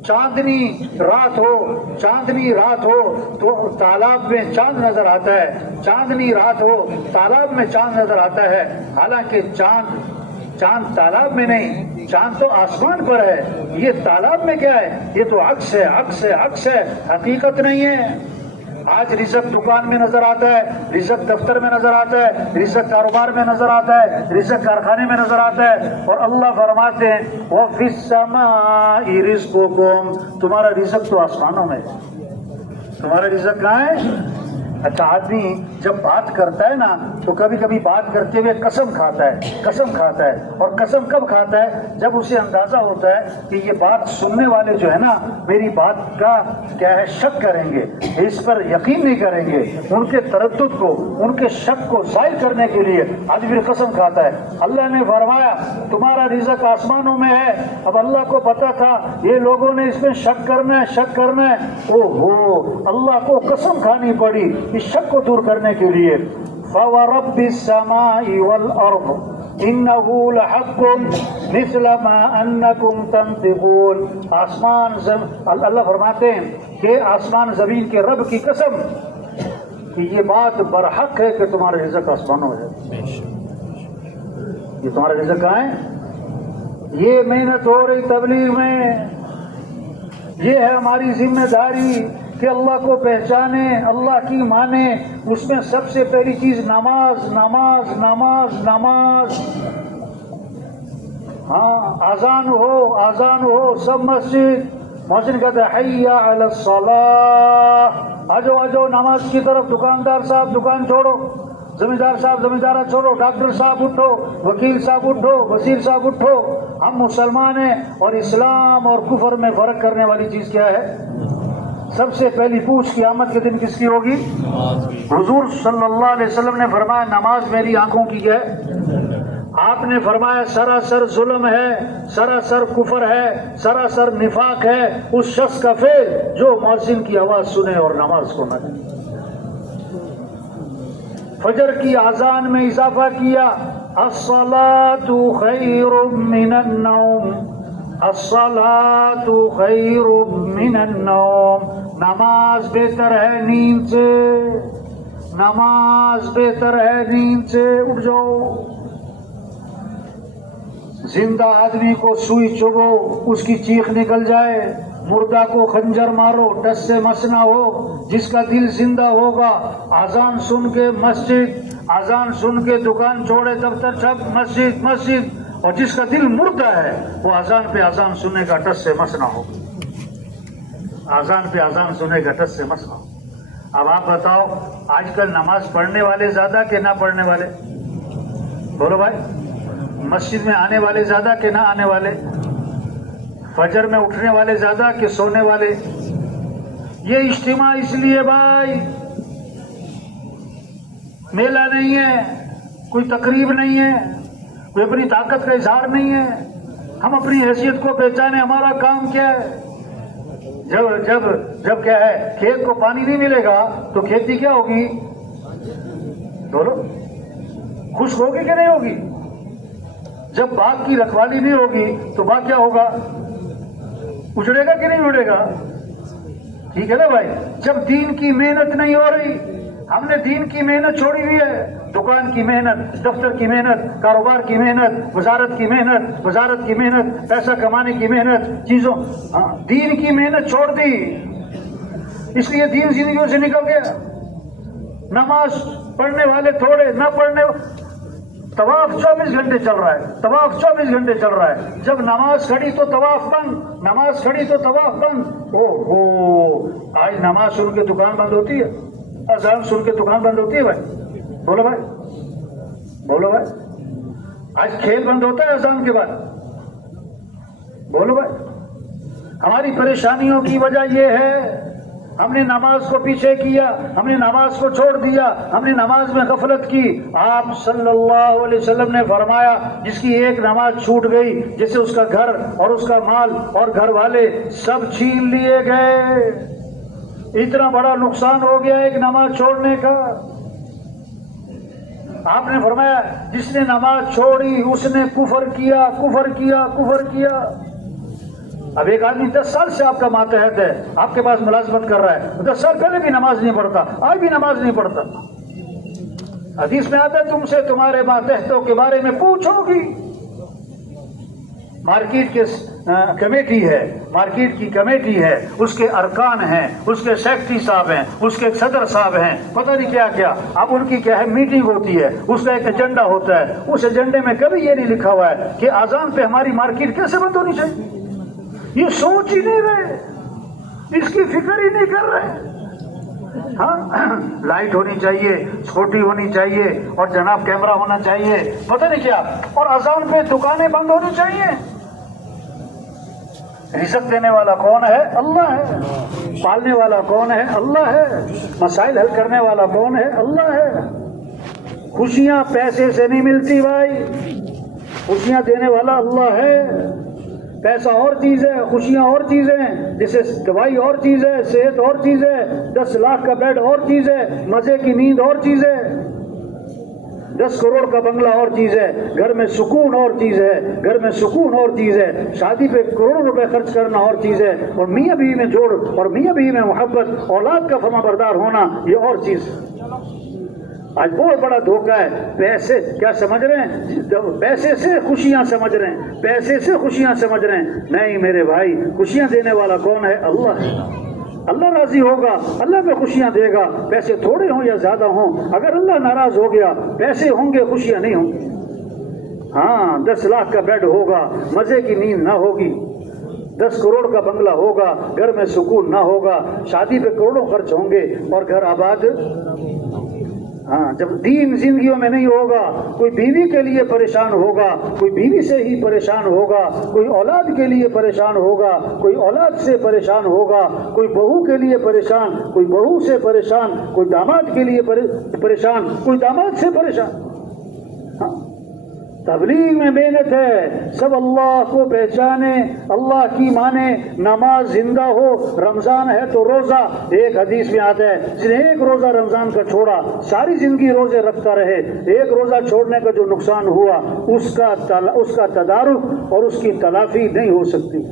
چاندنی رات ہو تو تالاب میں چاند نظر آتا ہے، چاندنی رات ہو تالاب میں چاند نظر آتا ہے، حالانکہ چاند تالاب میں نہیں، چاند تو آسمان پر ہے، یہ تالاب میں کیا ہے؟ یہ تو عکس ہے، حقیقت نہیں ہے۔ آج رزق دکان میں نظر آتا ہے، رزق دفتر میں نظر آتا ہے، رزق کاروبار میں نظر آتا ہے، رزق کارخانے میں نظر آتا ہے، اور اللہ فرماتے ہیں وَفِي السَّمَاءِ رِزْقُكُمْ، تمہارا رزق تو آسمانوں میں ہے۔ تمہارا رزق کہاں ہے؟ اچھا، آدمی جب بات کرتا ہے نا تو کبھی کبھی بات کرتے ہوئے قسم کھاتا ہے، اور قسم کب کھاتا ہے؟ جب اسے اندازہ ہوتا ہے کہ یہ بات سننے والے جو ہے نا میری بات کا کیا ہے، شک کریں گے، اس پر یقین نہیں کریں گے، ان کے تردد کو، ان کے شک کو ظاہر کرنے کے لیے آدمی پھر قسم کھاتا ہے۔ اللہ نے فرمایا تمہارا رزق آسمانوں میں ہے۔ اب اللہ کو پتا تھا یہ لوگوں نے اس میں شک کرنا ہے، اللہ کو قسم کھانی پڑی اس شک کو دور کرنے کے لیے۔ فَوَرَبِّ السَّمَاءِ وَالْأَرْضِ إِنَّهُ لَحَقٌّ مِثْلَ مَا أَنَّكُمْ تَنطِقُونَ۔ اللہ فرماتے ہیں کہ آسمان زمین کے رب کی قسم کہ یہ بات برحق ہے کہ تمہارا رزق آسمانوں ہے۔ یہ تمہارا رزق کہاں ہے؟ یہ محنت ہو رہی تبلیغ میں، یہ ہے ہماری ذمہ داری کہ اللہ کو پہچانے، اللہ کی مانے۔ اس میں سب سے پہلی چیز نماز۔ ہاں، آذان ہو سب مسجد، مؤذن کہتے ہیں حی علی الصلاۃ، آجو نماز کی طرف۔ دکاندار صاحب دکان چھوڑو، زمیندار صاحب زمیندارہ چھوڑو، ڈاکٹر صاحب اٹھو، وکیل صاحب اٹھو، وزیر صاحب اٹھو۔ ہم مسلمان ہیں، اور اسلام اور کفر میں فرق کرنے والی چیز کیا ہے؟ سب سے پہلی پوچھ قیامت کے دن کس کی ہوگی؟ حضور صلی اللہ علیہ وسلم نے فرمایا نماز میری آنکھوں کی ہے۔ آپ نے فرمایا سراسر ظلم ہے، سراسر کفر ہے، سراسر نفاق ہے اس شخص کا فعل جو مؤذن کی آواز سنے اور نماز کو نہ دے۔ فجر کی اذان میں اضافہ کیا، الصلاۃ خیر من النوم، الصلاۃ خیر من النوم، نماز بہتر ہے نیند سے، نماز بہتر ہے نیند سے، اٹھ جاؤ۔ زندہ آدمی کو سوئی چبھو اس کی چیخ نکل جائے، مردہ کو خنجر مارو ٹس سے مس نہ ہو، جس کا دل زندہ ہوگا اذان سن کے مسجد، اذان سن کے دکان چھوڑے دفتر چھپ مسجد مسجد، اور جس کا دل مردہ ہے وہ اذان پہ اذان سننے کا ٹس سے مس نہ ہو، اذان پہ اذان سننے کا ٹس سے مس نہ ہو۔ اب آپ بتاؤ آج کل نماز پڑھنے والے زیادہ کہ نہ پڑھنے والے؟ بولو بھائی، مسجد میں آنے والے زیادہ کہ نہ آنے والے؟ فجر میں اٹھنے والے زیادہ کہ سونے والے؟ یہ اجتماع اس لیے بھائی میلہ نہیں ہے، کوئی تقریب نہیں ہے، کوئی اپنی طاقت کا اظہار نہیں ہے، ہم اپنی حیثیت کو پہچانے، ہمارا کام کیا ہے؟ جب کیا ہے کھیت کو پانی نہیں ملے گا تو کھیتی کیا ہوگی؟ بولو، خشک ہوگی کہ نہیں ہوگی؟ جب باغ کی رکھوالی نہیں ہوگی تو باغ کیا ہوگا؟ اجڑے گا کہ نہیں اجڑے گا؟ ٹھیک ہے نا بھائی؟ جب دین کی محنت نہیں ہو رہی، ہم نے دین کی محنت چھوڑی ہوئی ہے، دکان کی محنت، دفتر کی محنت، کاروبار کی محنت، وزارت کی محنت، پیسہ کمانے کی محنت، چیزوں، دین کی محنت چھوڑ دی، اس لیے دین زندگیوں سے نکل گیا۔ نماز پڑھنے والے تھوڑے، نہ پڑھنے، طواف 24 گھنٹے چل رہا ہے، طواف 24 گھنٹے چل رہا ہے، جب نماز کھڑی تو طواف بند، نماز کھڑی تو طواف بند۔ آج نماز سن کے دکان بند ہوتی ہے، اذان سن کے دکان بند ہوتی ہے بھائی؟ بولو بھائی، بولو بھائی، آج کھیل بند ہوتا ہے اذان کے بعد؟ بولو بھائی، ہماری پریشانیوں کی وجہ یہ ہے ہم نے نماز کو پیچھے کیا، ہم نے نماز کو چھوڑ دیا، ہم نے نماز میں غفلت کی۔ آپ صلی اللہ علیہ وسلم نے فرمایا جس کی ایک نماز چھوٹ گئی جسے اس کا گھر اور اس کا مال اور گھر والے سب چھین لیے گئے، اتنا بڑا نقصان ہو گیا ایک نماز چھوڑنے کا۔ آپ نے فرمایا جس نے نماز چھوڑی اس نے کفر کیا، کفر کیا، کفر کیا۔ اب ایک آدمی 10 سال سے آپ کا ماتحت ہے، آپ کے پاس ملازمت کر رہا ہے، 10 سال پہلے بھی نماز نہیں پڑھتا، آج بھی نماز نہیں پڑھتا۔ حدیث میں آتا ہے تم سے تمہارے ماتحتوں کے بارے میں پوچھو گی۔ مارکیٹ کے کمیٹی ہے، مارکیٹ کی کمیٹی ہے، اس کے ارکان ہیں، اس کے سیکرٹری صاحب ہیں، اس کے صدر صاحب ہیں، پتہ نہیں کیا کیا۔ اب ان کی کیا ہے، میٹنگ ہوتی ہے، اس کا ایک ایجنڈا ہوتا ہے، اس ایجنڈے میں کبھی یہ نہیں لکھا ہوا ہے کہ اذان پہ ہماری مارکیٹ کیسے بند ہونی چاہیے۔ یہ سوچ ہی نہیں رہے، اس کی فکر ہی نہیں کر رہے۔ ہاں، لائٹ ہونی چاہیے، چھوٹی ہونی چاہیے، اور جناب کیمرہ ہونا چاہیے، پتہ نہیں کیا، اور اذان پہ دکانیں بند ہونی چاہیے۔ رزق دینے والا کون ہے؟ اللہ ہے۔ پالنے والا کون ہے؟ اللہ ہے۔ مسائل حل کرنے والا کون ہے؟ اللہ ہے۔ خوشیاں پیسے سے نہیں ملتی بھائی، خوشیاں دینے والا اللہ ہے۔ پیسہ اور چیز ہے، خوشیاں اور چیز ہیں، جیسے دوائی اور چیز ہے، صحت اور چیز ہے، 10 لاکھ کا بیڈ اور چیز ہے، مزے کی نیند اور چیز ہے، 10 کروڑ کا بنگلہ اور چیز ہے، گھر میں سکون اور چیز ہے، گھر میں سکون اور چیز ہے، شادی پہ کروڑوں روپے خرچ کرنا اور چیز ہے، اور میاں بیوی میں جوڑ اور میاں بیوی میں محبت، اولاد کا فرما بردار ہونا، یہ اور چیز ہے۔ آج بہت بڑا دھوکہ ہے، پیسے کیا سمجھ رہے ہیں؟ پیسے سے خوشیاں سمجھ رہے ہیں، پیسے سے خوشیاں سمجھ رہے ہیں۔ نہیں میرے بھائی، خوشیاں دینے والا کون ہے؟ اللہ ہے۔ اللہ راضی ہوگا، اللہ میں خوشیاں دے گا، پیسے تھوڑے ہوں یا زیادہ ہوں۔ اگر اللہ ناراض ہو گیا، پیسے ہوں گے، خوشیاں نہیں ہوں گی۔ ہاں، 10 لاکھ کا بیڈ ہوگا، مزے کی نیند نہ ہوگی، 10 کروڑ کا بنگلہ ہوگا، گھر میں سکون نہ ہوگا، شادی پہ کروڑوں خرچ ہوں گے اور گھر آباد۔ ہاں، جب دین زندگیوں میں نہیں ہوگا، کوئی بیوی کے لیے پریشان ہوگا، کوئی بیوی سے ہی پریشان ہوگا، کوئی اولاد کے لیے پریشان ہوگا، کوئی اولاد سے پریشان ہوگا، کوئی بہو کے لیے پریشان، کوئی بہو سے پریشان، کوئی داماد کے لیے پریشان، کوئی داماد سے پریشان۔ ہاں، تبلیغ میں محنت ہے، سب اللہ کو پہچانے، اللہ کی مانے، نماز زندہ ہو، رمضان ہے تو روزہ، ایک حدیث میں آتا ہے جس نے ایک روزہ رمضان کا چھوڑا ساری زندگی روزے رکھتا رہے، ایک روزہ چھوڑنے کا جو نقصان ہوا اس کا تدارک اور اس کی تلافی نہیں ہو سکتی۔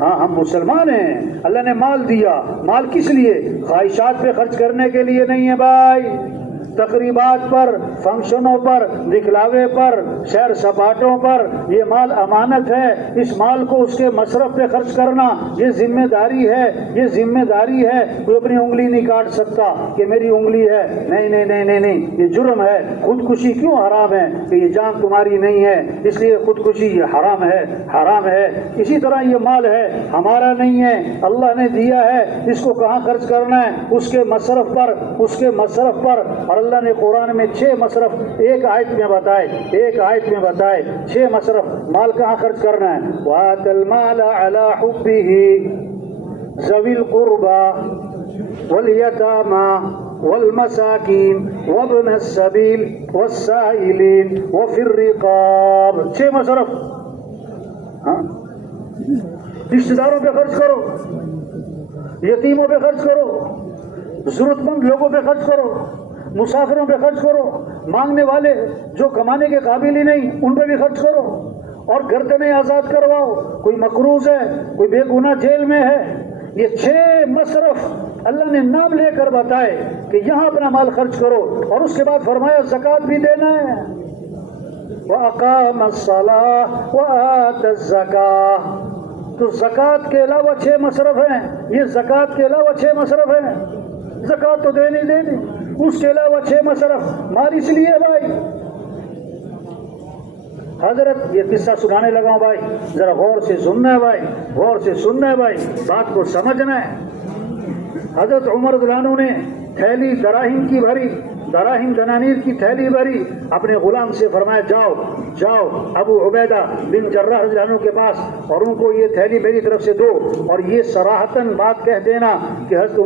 ہاں ہم مسلمان ہیں، اللہ نے مال دیا، مال کس لیے؟ خواہشات پہ خرچ کرنے کے لیے نہیں ہے بھائی، تقریبات پر، فنکشنوں پر، دکھلاوے پر، سیر سپاٹوں پر، یہ مال امانت ہے، اس مال کو اس کے مصرف پہ خرچ کرنا یہ ذمہ داری ہے، یہ ذمہ داری ہے۔ کوئی اپنی انگلی نہیں کاٹ سکتا کہ میری انگلی ہے، نہیں نہیں نہیں نہیں نہیں، یہ جرم ہے۔ خودکشی کیوں حرام ہے؟ کہ یہ جان تمہاری نہیں ہے، اس لیے خودکشی یہ حرام ہے، حرام ہے۔ اسی طرح یہ مال ہے، ہمارا نہیں ہے، اللہ نے دیا ہے، اس کو کہاں خرچ کرنا ہے؟ اس کے مصرف پر، اس کے مصرف پر۔ اور اللہ نے قرآن میں 6 مصرف ایک آیت میں بتائے 6 مصرف مال کہاں خرچ کرنا ہے۔ وَآتَ الْمَالَ عَلَى حُبِّهِ ذَوِي الْقُرْبَى وَالْيَتَامَى وَالْمَسَاكِينِ وَابْنَ السَّبِيلِ وَالسَّائِلِينَ وَفِي الرِّقَابِ، 6 مصرف۔ رشتہ داروں پہ خرچ کرو، یتیموں پہ خرچ کرو، ضرورت مند لوگوں پہ خرچ کرو، مسافروں پہ خرچ کرو، مانگنے والے جو کمانے کے قابل ہی نہیں ان پہ بھی خرچ کرو، اور گردنیں آزاد کرواؤ، کوئی مقروض ہے، کوئی بے گناہ جیل میں ہے۔ یہ 6 مصرف اللہ نے نام لے کر بتائے کہ یہاں اپنا مال خرچ کرو، اور اس کے بعد فرمایا زکوٰۃ بھی دینا ہے۔ وَأَقَامَ الصَّلَاةَ وَآتَى الزَّكَاةَ، تو زکوٰۃ کے علاوہ 6 مصرف ہیں، یہ زکوٰۃ کے علاوہ 6 مصرف ہیں، زکوٰۃ تو دینی، اس کے علاوہ 6 مصرف مال اس لیے بھائی۔ حضرت یہ قصہ سنانے لگا ہوں بھائی، ذرا غور سے سننا ہے بھائی، غور سے سننا ہے بھائی، بات کو سمجھنا ہے۔ حضرت عمر رضی اللہ عنہ نے تھیلی دراہم کی بھری، دراہم دنانیر کی تھیلی بھری، اپنے غلام سے فرمایا جاؤ ابو عبیدہ بن جراح رضی اللہ عنہ کے پاس اور ان کو یہ تھیلی میری طرف سے دو، اور یہ صراحتاً بات کہہ دینا کہ حضرت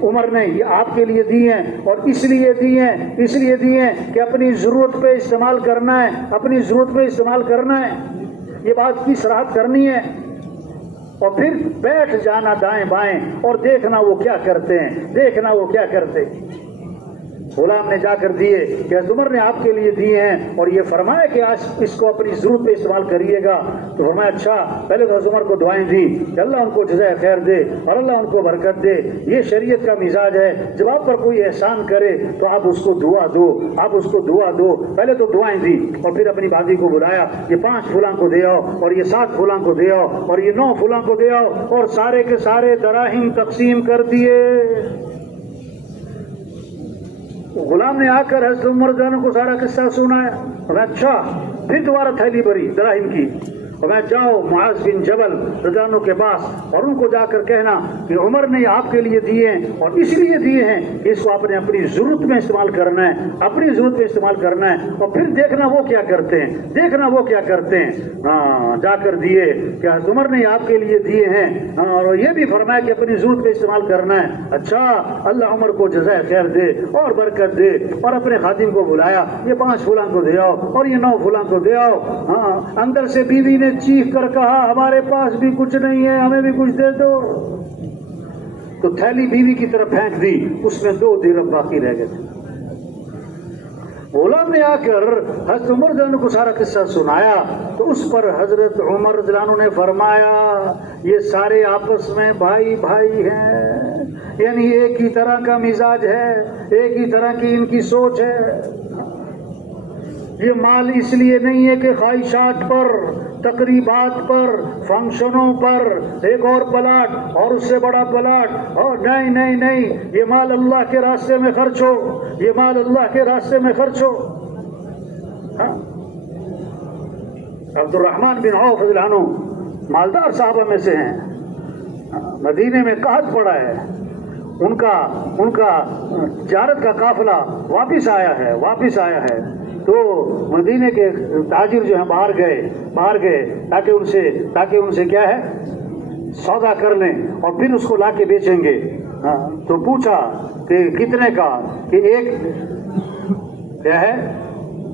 عمر نے یہ آپ کے لیے دی ہیں، اور اس لیے دی ہیں کہ اپنی ضرورت پہ استعمال کرنا ہے، اپنی ضرورت پہ استعمال کرنا ہے، یہ بات کی صراحت کرنی ہے۔ اور پھر بیٹھ جانا دائیں بائیں اور دیکھنا وہ کیا کرتے غلام نے جا کر دیے کہ عمر نے آپ کے لیے دیے ہیں، اور یہ فرمایا کہ آج اس کو اپنی ضرورت پہ استعمال کریے گا۔ تو فرمایا اچھا، پہلے تو عمر کو دعائیں دی کہ اللہ ان کو جزائے خیر دے اور اللہ ان کو برکت دے۔ یہ شریعت کا مزاج ہے، جب آپ پر کوئی احسان کرے تو آپ اس کو دعا دو، پہلے تو دعائیں دی، اور پھر اپنی بھابھی کو بلایا، یہ 5 فلاں کو دے آؤ، اور یہ 7 فلاں کو دے آؤ، اور یہ 9 فلاں کو دے آؤ، اور سارے کے سارے دراہم تقسیم کر دیے۔ غلام نے آ کر حضرت عمر رضی اللہ عنہ کو سارا قصہ سنایا، اور اچھا، پھر دوبارہ تھیلی بھری دراہم کی، اور میں جاؤ معاذ بن جبل رضی اللہ عنہ کے پاس اور ان کو جا کر کہنا کہ عمر نے آپ کے لیے دیے ہیں، اور اس لیے دیے ہیں کہ اس کو آپ نے اپنی ضرورت میں استعمال کرنا ہے، اور پھر دیکھنا وہ کیا کرتے ہیں، ہاں جا کر دیے کہ عمر نے آپ کے لیے دیے ہیں، اور یہ بھی فرمایا کہ اپنی ضرورت پہ استعمال کرنا ہے۔ اچھا، اللہ عمر کو جزائے خیر دے اور برکت دے، اور اپنے خادم کو بلایا، یہ 5 فلاں کو دے آؤ اور یہ 9 فلاں کو دے آؤ۔ ہاں، اندر سے بیوی نے چیخ کر کہا ہمارے پاس بھی کچھ نہیں ہے، ہمیں بھی کچھ دے دو۔ تو تھیلی بیوی کی طرف پھینک دی، اس میں 2 درہم باقی رہ گئے تھے۔ غلام نے آ کر حضرت عمر رضی اللہ عنہ کو سارا قصہ سنایا، تو اس پر حضرت عمر رضی اللہ عنہ نے فرمایا یہ سارے آپس میں بھائی ہیں، یعنی ایک ہی طرح کا مزاج ہے، ایک ہی طرح کی ان کی سوچ ہے۔ یہ مال اس لیے نہیں ہے کہ خواہشات پر، تقریبات پر، فنکشنوں پر ایک اور پلاٹ اور اس سے بڑا پلاٹ، اور نہیں، یہ مال اللہ کے راستے میں خرچ ہو، یہ مال اللہ کے راستے میں خرچ ہو۔ عبد الرحمن بن عوف رضی اللہ عنہ مالدار صحابہ میں سے ہیں، مدینے میں قحط پڑا ہے، ان کا تجارت کا قافلہ واپس آیا ہے، تو مدینے کے تاجر جو ہیں باہر گئے تاکہ ان سے کیا ہے سودا کر لیں اور پھر اس کو لا کے بیچیں گے۔ تو پوچھا کہ کتنے کا، کہ ایک کیا ہے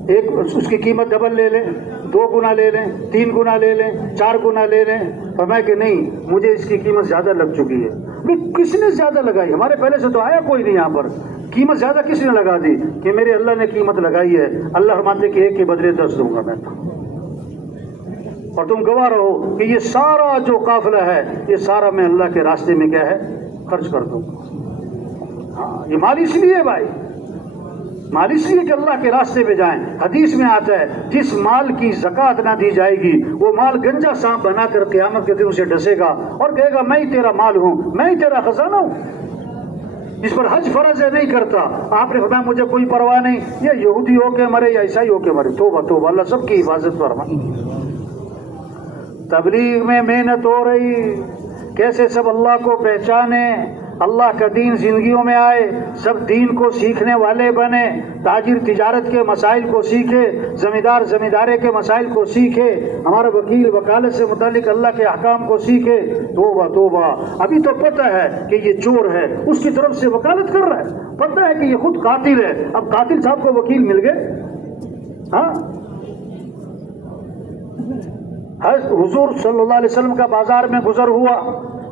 ایک اس کی قیمت ڈبل لے لیں، 2 گنا لے لیں، 3 گنا لے لیں، 4 گنا لے لیں. فرمایا کہ نہیں، مجھے اس کی قیمت زیادہ لگ چکی ہے. کس نے زیادہ لگائی؟ ہمارے پہلے سے تو آیا کوئی نہیں یہاں پر. قیمت زیادہ کس نے لگا دی؟ کہ میرے اللہ نے قیمت لگائی ہے. اللہ فرماتے کہ 1 کے بدلے 10 دوں گا میں تو. اور تم گواہ رہو کہ یہ سارا جو قافلہ ہے یہ سارا میں اللہ کے راستے میں کیا ہے، خرچ کر دوں. ہاں، یہ مال اس لیے بھائی، مال اس لیے کہ اللہ کے راستے پہ جائیں. حدیث میں آتا ہے جس مال کی زکوٰۃ نہ دی جائے گی وہ مال گنجا سانپ بنا کر قیامت کے دن اسے ڈسے گا اور کہے گا میں ہی تیرا مال ہوں، میں ہی تیرا خزانہ ہوں. جس پر حج فرض ہے نہیں کرتا. آپ نے فرمایا مجھے کوئی پرواہ نہیں، یہ یہودی ہو کے مرے یا عیسائی ہو کے مرے. توبہ توبہ، اللہ سب کی حفاظت فرمائے. تبلیغ میں محنت ہو رہی، کیسے سب اللہ کو پہچانے، اللہ کا دین زندگیوں میں آئے، سب دین کو سیکھنے والے بنے. تاجر تجارت کے مسائل کو سیکھے، زمیندار زمیندارے کے مسائل کو سیکھے، ہمارا وکیل وکالت سے متعلق اللہ کے احکام کو سیکھے. توبہ توبہ. ابھی تو پتہ ہے کہ یہ چور ہے، اس کی طرف سے وکالت کر رہا ہے، پتہ ہے کہ یہ خود قاتل ہے. اب قاتل صاحب کو وکیل مل گئے. ہاں، حضور صلی اللہ علیہ وسلم کا بازار میں گزر ہوا،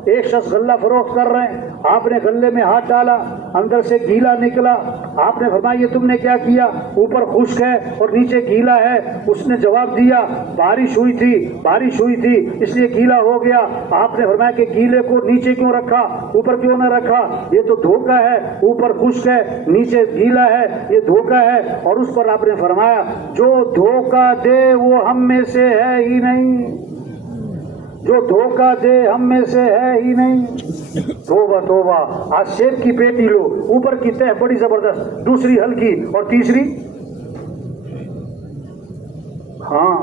ایک شخص غلہ فروخت کر رہے ہیں. آپ نے غلے میں ہاتھ ڈالا، اندر سے گیلا نکلا. آپ نے فرمایا یہ تم نے کیا کیا؟ اوپر خشک ہے اور نیچے گیلا ہے. اس نے جواب دیا بارش ہوئی تھی اس لیے گیلا ہو گیا. آپ نے فرمایا کہ گیلے کو نیچے کیوں رکھا، اوپر کیوں نہ رکھا؟ یہ تو دھوکہ ہے، اوپر خشک ہے نیچے گیلا ہے، یہ دھوکہ ہے. اور اس پر آپ نے فرمایا جو دھوکہ دے وہ ہم میں سے ہے ہی نہیں، جو دھوکہ دے ہم میں سے ہے ہی نہیں. توبہ توبہ. آج سیب کی پیٹی لو، اوپر کی تہ بڑی زبردست، دوسری ہلکی اور تیسری. ہاں،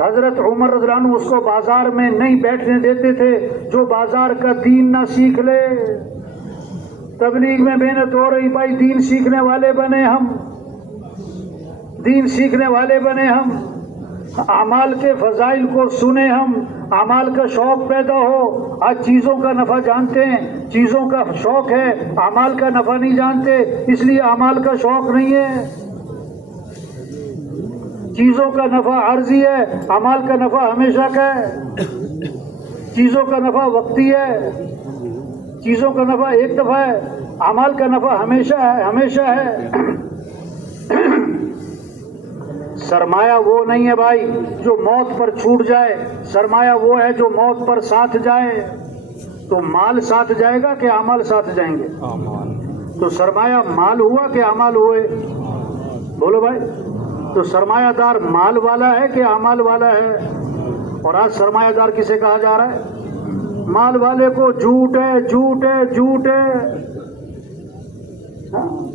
حضرت عمر رضی اللہ عنہ اس کو بازار میں نہیں بیٹھنے دیتے تھے جو بازار کا دین نہ سیکھ لے. تبلیغ میں محنت ہو رہی بھائی، دین سیکھنے والے بنے ہم، دین سیکھنے والے بنے ہم. اعمال کے فضائل کو سنیں ہم، اعمال کا شوق پیدا ہو. آج چیزوں کا نفع جانتے ہیں، چیزوں کا شوق ہے، اعمال کا نفع نہیں جانتے، اس لیے اعمال کا شوق نہیں ہے. چیزوں کا نفع عارضی ہے، اعمال کا نفع ہمیشہ کا ہے. چیزوں کا نفع وقتی ہے، چیزوں کا نفع ایک دفعہ ہے، اعمال کا نفع ہمیشہ ہے. سرمایہ وہ نہیں ہے بھائی جو موت پر چھوٹ جائے، سرمایہ وہ ہے جو موت پر ساتھ جائے. تو مال ساتھ جائے گا کہ اعمال ساتھ جائیں گے؟ تو سرمایہ مال ہوا کہ اعمال ہوئے؟ بولو بھائی. تو سرمایہ دار مال والا ہے کہ اعمال والا ہے؟ اور آج سرمایہ دار کسے کہا جا رہا ہے؟ مال والے کو. جھوٹ ہے، جھوٹ ہے، جھوٹ ہے.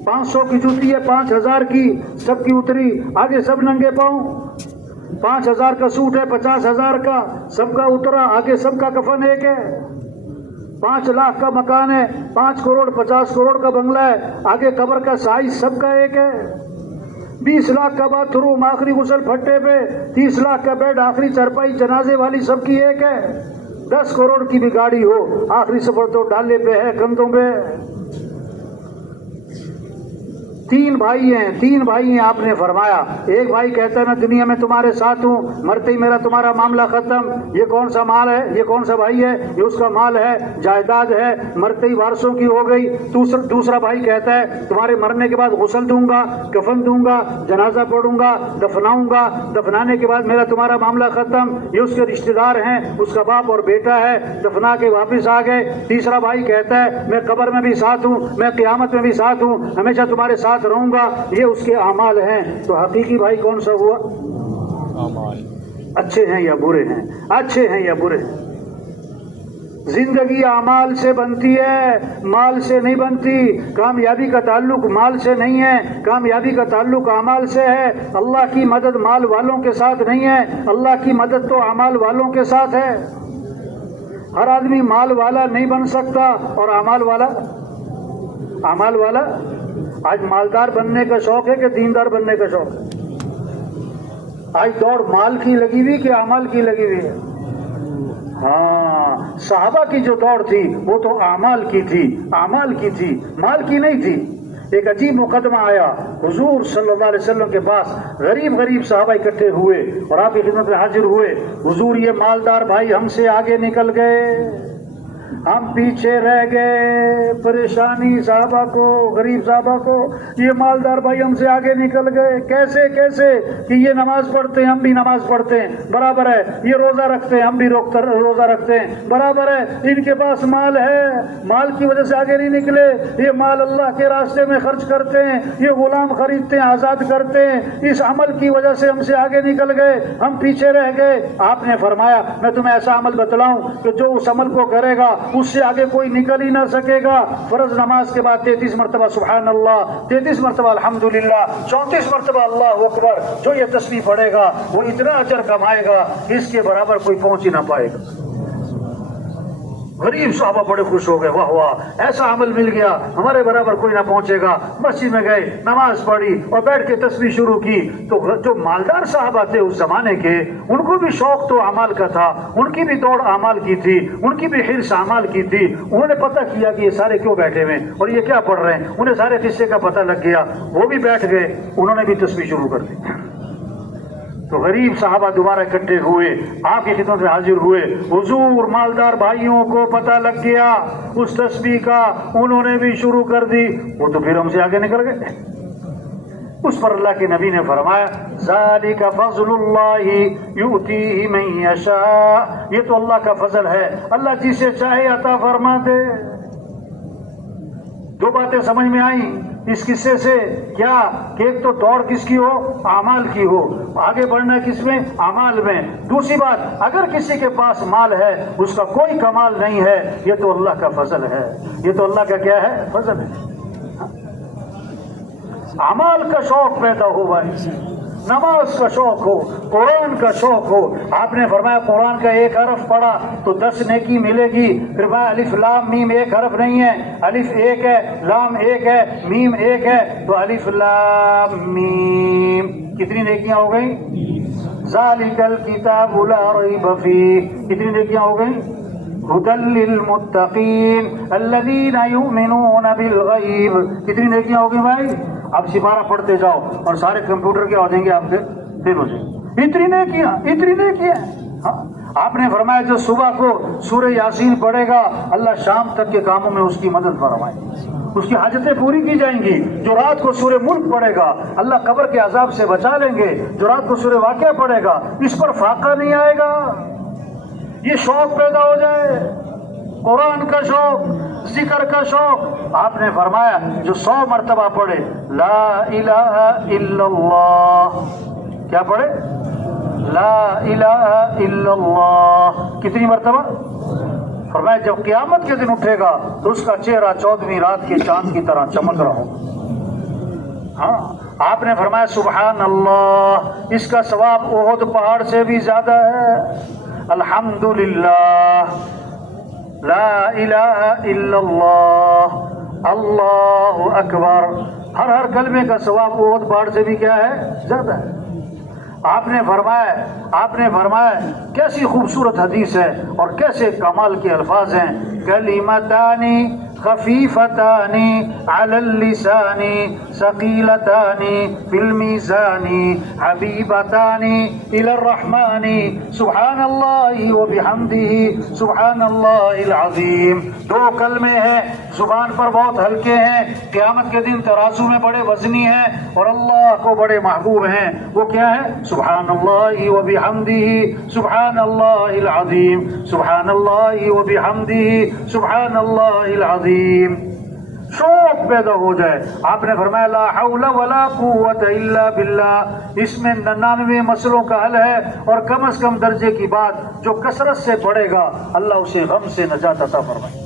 500 کی جوتی ہے 5000 کی، سب کی اتری، آگے سب ننگے پاؤں. 5000 کا سوٹ ہے 50000 کا، سب کا اترا، آگے سب کا کفن ایک ہے. 5 لاکھ کا مکان ہے، 5 کروڑ 50 کروڑ کا بنگلہ ہے، آگے قبر کا سائز سب کا ایک ہے. 20 لاکھ کا باتھ روم آخری غسل پھٹے پہ، 30 لاکھ کا بیڈ آخری چرپائی جنازے والی سب کی ایک ہے. 10 کروڑ کی بھی گاڑی ہو، آخری سفر تو ڈالے پہ ہے، کندھوں پہ. 3 بھائی ہیں آپ نے فرمایا. ایک بھائی کہتا ہے میں دنیا میں تمہارے ساتھ ہوں، مرتے ہی میرا تمہارا معاملہ ختم. یہ کون سا مال ہے؟ یہ کون سا بھائی ہے؟ یہ اس کا مال ہے، جائیداد ہے، مرتے ہی وارثوں کی ہو گئی. دوسرا بھائی کہتا ہے تمہارے مرنے کے بعد غسل دوں گا، کفن دوں گا، جنازہ پڑھوں گا، دفناؤں گا، دفنانے کے بعد میرا تمہارا معاملہ ختم. یہ اس کے رشتہ دار ہیں، اس کا باپ اور بیٹا ہے، دفنا کے واپس آ گئے. تیسرا بھائی کہتا ہے میں قبر میں بھی ساتھ ہوں، میں قیامت میں بھی ساتھ ہوں، ہمیشہ تمہارے ساتھ رہوں گا. یہ اس کے اعمال ہیں. تو حقیقی بھائی کون سا ہوا؟ اچھے ہیں یا برے ہیں؟ اچھے ہیں یا برے ہیں؟ زندگی اعمال سے بنتی ہے، مال سے نہیں بنتی. کامیابی کا تعلق مال سے نہیں ہے، کامیابی کا تعلق اعمال سے ہے. اللہ کی مدد مال والوں کے ساتھ نہیں ہے، اللہ کی مدد تو اعمال والوں کے ساتھ ہے. ہر آدمی مال والا نہیں بن سکتا. اور اعمال والا آج مالدار بننے کا شوق ہے کہ دیندار بننے کا شوق ہے؟ آج دوڑ مال کی لگی ہوئی کہ اعمال کی لگی ہوئی ہے؟ ہاں، صحابہ کی جو دوڑ تھی وہ تو اعمال کی تھی، مال کی نہیں تھی. ایک عجیب مقدمہ آیا، حضور صلی اللہ علیہ وسلم کے پاس غریب غریب صحابہ اکٹھے ہوئے اور آپ کی خدمت میں حاضر ہوئے. حضور یہ مالدار بھائی ہم سے آگے نکل گئے، ہم پیچھے رہ گئے. پریشانی صحابہ کو، غریب صحابہ کو، یہ مالدار بھائی ہم سے آگے نکل گئے. کیسے کیسے کہ یہ نماز پڑھتے ہیں ہم بھی نماز پڑھتے ہیں برابر ہے، یہ روزہ رکھتے ہیں ہم بھی روزہ رکھتے ہیں برابر ہے، ان کے پاس مال ہے، مال کی وجہ سے آگے نہیں نکلے. یہ مال اللہ کے راستے میں خرچ کرتے ہیں، یہ غلام خریدتے ہیں، آزاد کرتے ہیں، اس عمل کی وجہ سے ہم سے آگے نکل گئے، ہم پیچھے رہ گئے. آپ نے فرمایا میں تمہیں ایسا عمل بتلاؤں کہ جو اس عمل کو کرے گا اس سے آگے کوئی نکل ہی نہ سکے گا. فرض نماز کے بعد 33 مرتبہ سبحان اللہ، 33 مرتبہ الحمدللہ، 34 مرتبہ اللہ اکبر. جو یہ تسبیح پڑھے گا وہ اتنا اجر کمائے گا اس کے برابر کوئی پہنچ ہی نہ پائے گا. غریب صحابہ بڑے خوش ہو گئے، واہ واہ ایسا عمل مل گیا، ہمارے برابر کوئی نہ پہنچے گا. مسجد میں گئے، نماز پڑھی اور بیٹھ کے تسبیح شروع کی. تو جو مالدار صحابہ تھے اس زمانے کے، ان کو بھی شوق تو اعمال کا تھا، ان کی بھی دوڑ اعمال کی تھی، ان کی بھی حرص اعمال کی تھی. انہوں نے پتہ کیا کہ یہ سارے کیوں بیٹھے ہوئے اور یہ کیا پڑھ رہے ہیں. انہیں سارے قصے کا پتہ لگ گیا، وہ بھی بیٹھ گئے، انہوں نے بھی تسبیح شروع کر دی. تو غریب صحابہ دوبارہ اکٹھے ہوئے، آپ کی خدمت میں حاضر ہوئے. حضور مالدار بھائیوں کو پتہ لگ گیا اس تسبیح کا، انہوں نے بھی شروع کر دی. وہ تو پھر ہم سے آگے نکل گئے. اس پر اللہ کے نبی نے فرمایا ذالک فضل اللہ یؤتیہ من یشاء، یہ تو اللہ کا فضل ہے، اللہ جسے چاہے عطا فرما دے. دو باتیں سمجھ میں آئیں اس قصے سے، کیا کہ ایک تو دوڑ کس کی ہو، اعمال کی ہو، آگے بڑھنا کس میں، اعمال میں. دوسری بات اگر کسی کے پاس مال ہے اس کا کوئی کمال نہیں ہے، یہ تو اللہ کا فضل ہے، یہ تو اللہ کا کیا ہے، فضل ہے. اعمال کا شوق پیدا ہو بھائی، نماز کا شوق ہو، قرآن کا شوق ہو. آپ نے فرمایا قرآن کا ایک حرف پڑھا تو 10 نیکی ملے گی. پھر میں الف لام میم ایک حرف نہیں ہے، الف ایک ہے، لام ایک ہے، میم ایک ہے، تو الف لام میم کتنی نیکیاں ہو گئیں؟ ذالک الکتاب لا ریب فیہ، کتنی نیکیاں ہو گئیں؟ ھدی للمتقین الذین یؤمنون بالغیب، کتنی نیکیاں ہو گئی بھائی؟ اب سپارہ پڑھتے جاؤ اور سارے کمپیوٹر کے ہو جائیں گے آپ کے دن ہو جائیں. اتنی نیکیاں. ہاں آپ نے فرمایا جو صبح کو سورہ یاسین پڑھے گا اللہ شام تک کے کاموں میں اس کی مدد فرمائے، اس کی حاجتیں پوری کی جائیں گی. جو رات کو سورہ ملک پڑھے گا اللہ قبر کے عذاب سے بچا لیں گے. جو رات کو سورہ واقعہ پڑھے گا اس پر فاقہ نہیں آئے گا. یہ شوق پیدا ہو جائے، قرآن کا شوق، ذکر کا شوق. آپ نے فرمایا جو 100 مرتبہ پڑھے لا الہ الا اللہ، کیا پڑھے؟ لا الہ الا اللہ، کتنی مرتبہ؟ فرمایا جب قیامت کے دن اٹھے گا تو اس کا چہرہ 14ویں رات کے چاند کی طرح چمک رہا ہوگا. ہاں آپ نے فرمایا سبحان اللہ، اس کا ثواب احد پہاڑ سے بھی زیادہ ہے. الحمدللہ، لا الہ الا اللہ، اللہ اکبر، ہر کلمے کا ثواب احد پہاڑ سے بھی کیا ہے، زیادہ ہے. آپ نے فرمایا کیسی خوبصورت حدیث ہے اور کیسے کمال کے الفاظ ہیں. کلمتانی خفیفتان علی اللسان ثقیلتان فی المیزان حبیبتان الی الرحمن سبحان اللہ وبحمدہ سبحان اللہ العظیم. 2 کلمے ہیں، زبان پر بہت ہلکے ہیں، قیامت کے دن ترازو میں بڑے وزنی ہیں اور اللہ کو بڑے محبوب ہیں. وہ کیا ہے؟ سبحان اللہ وبحمدہ سبحان اللہ العظیم، سبحان اللہ وبحمدہ سبحان اللہ العظیم. شوق پیدا ہو جائے. آپ نے فرمایا لا حول ولا قوت الا باللہ، اس میں 99 مسئلوں کا حل ہے اور کم از کم درجے کی بات جو کثرت سے پڑھے گا اللہ اسے غم سے نجات عطا فرمائے.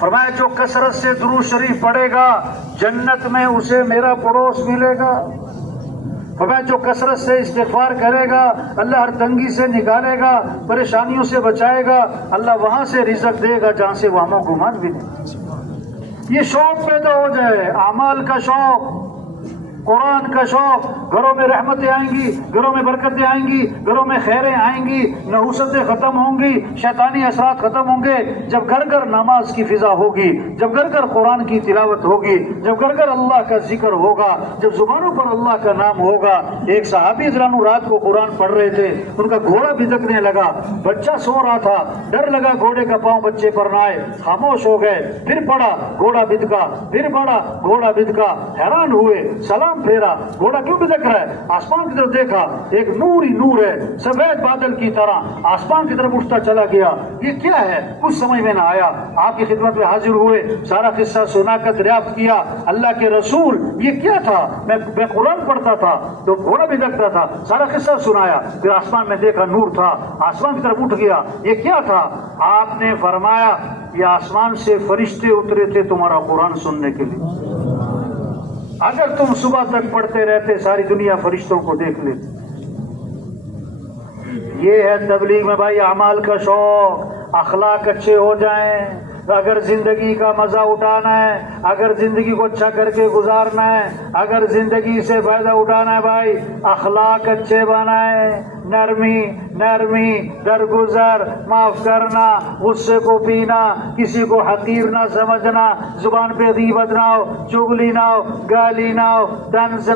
فرمایا جو کثرت سے درود شریف پڑھے گا جنت میں اسے میرا پڑوس ملے گا. فرمایا جو کثرت سے استغفار کرے گا اللہ ہر تنگی سے نکالے گا، پریشانیوں سے بچائے گا، اللہ وہاں سے رزق دے گا جہاں سے وہموں گمان بھی نہیں. یہ شوق پیدا ہو جائے، اعمال کا شوق. قرآن کا شوق، گھروں میں رحمتیں آئیں گی، گھروں میں برکتیں آئیں گی، گھروں میں خیریں آئیں گی، نحوستیں ختم ہوں گی، شیطانی اثرات ختم ہوں گے جب گھر گھر نماز کی فضا ہوگی، جب گھر گھر قرآن کی تلاوت ہوگی، جب گھر گھر اللہ کا ذکر ہوگا، جب زبانوں پر اللہ کا نام ہوگا۔ ایک صحابی حضرات رات کو قرآن پڑھ رہے تھے، ان کا گھوڑا بھدکنے لگا، بچہ سو رہا تھا، ڈر لگا گھوڑے کا پاؤں بچے پر نہ آئے، خاموش ہو گئے، پھر پڑھا گھوڑا بھدکا، پھر پڑھا گھوڑا بھدکا، حیران ہوئے، سلام پھیرا، گھوڑا کیوں بھدک رہا ہے؟ آسمان کی طرف دیکھا، ایک نور ہی نور ہے، سفید بادل کی طرح آسمان کی طرف اٹھتا چلا گیا۔ یہ کیا ہے؟ کچھ سمجھ میں نہ آیا، آپ کی خدمت میں حاضر ہوئے، سارا قصہ سنا کر دریافت کیا، اللہ کے رسول یہ کیا تھا؟ میں قرآن پڑھتا تھا تو گھوڑا بھدکتا تھا، سارا قصہ سنایا، پھر آسمان میں دیکھا نور تھا، آسمان کی طرف اٹھ گیا، یہ کیا تھا؟ آپ نے فرمایا یہ آسمان سے فرشتے اترے تھے تمہارا قرآن سننے کے لیے۔ اگر تم صبح تک پڑھتے رہتے ساری دنیا فرشتوں کو دیکھ لیتی۔ یہ ہے تبلیغ میں بھائی اعمال کا شوق، اخلاق اچھے ہو جائیں۔ اگر زندگی کا مزہ اٹھانا ہے، اگر زندگی کو اچھا کر کے گزارنا ہے، اگر زندگی سے فائدہ اٹھانا ہے بھائی، اخلاق اچھے بنائیں، نرمی، درگزر، معاف کرنا، غصے کو پینا، کسی کو حقیر نہ سمجھنا، زبان پہ غیبت نہ ہو، چغلی نہ ہو، گالی نہ ہو، طنز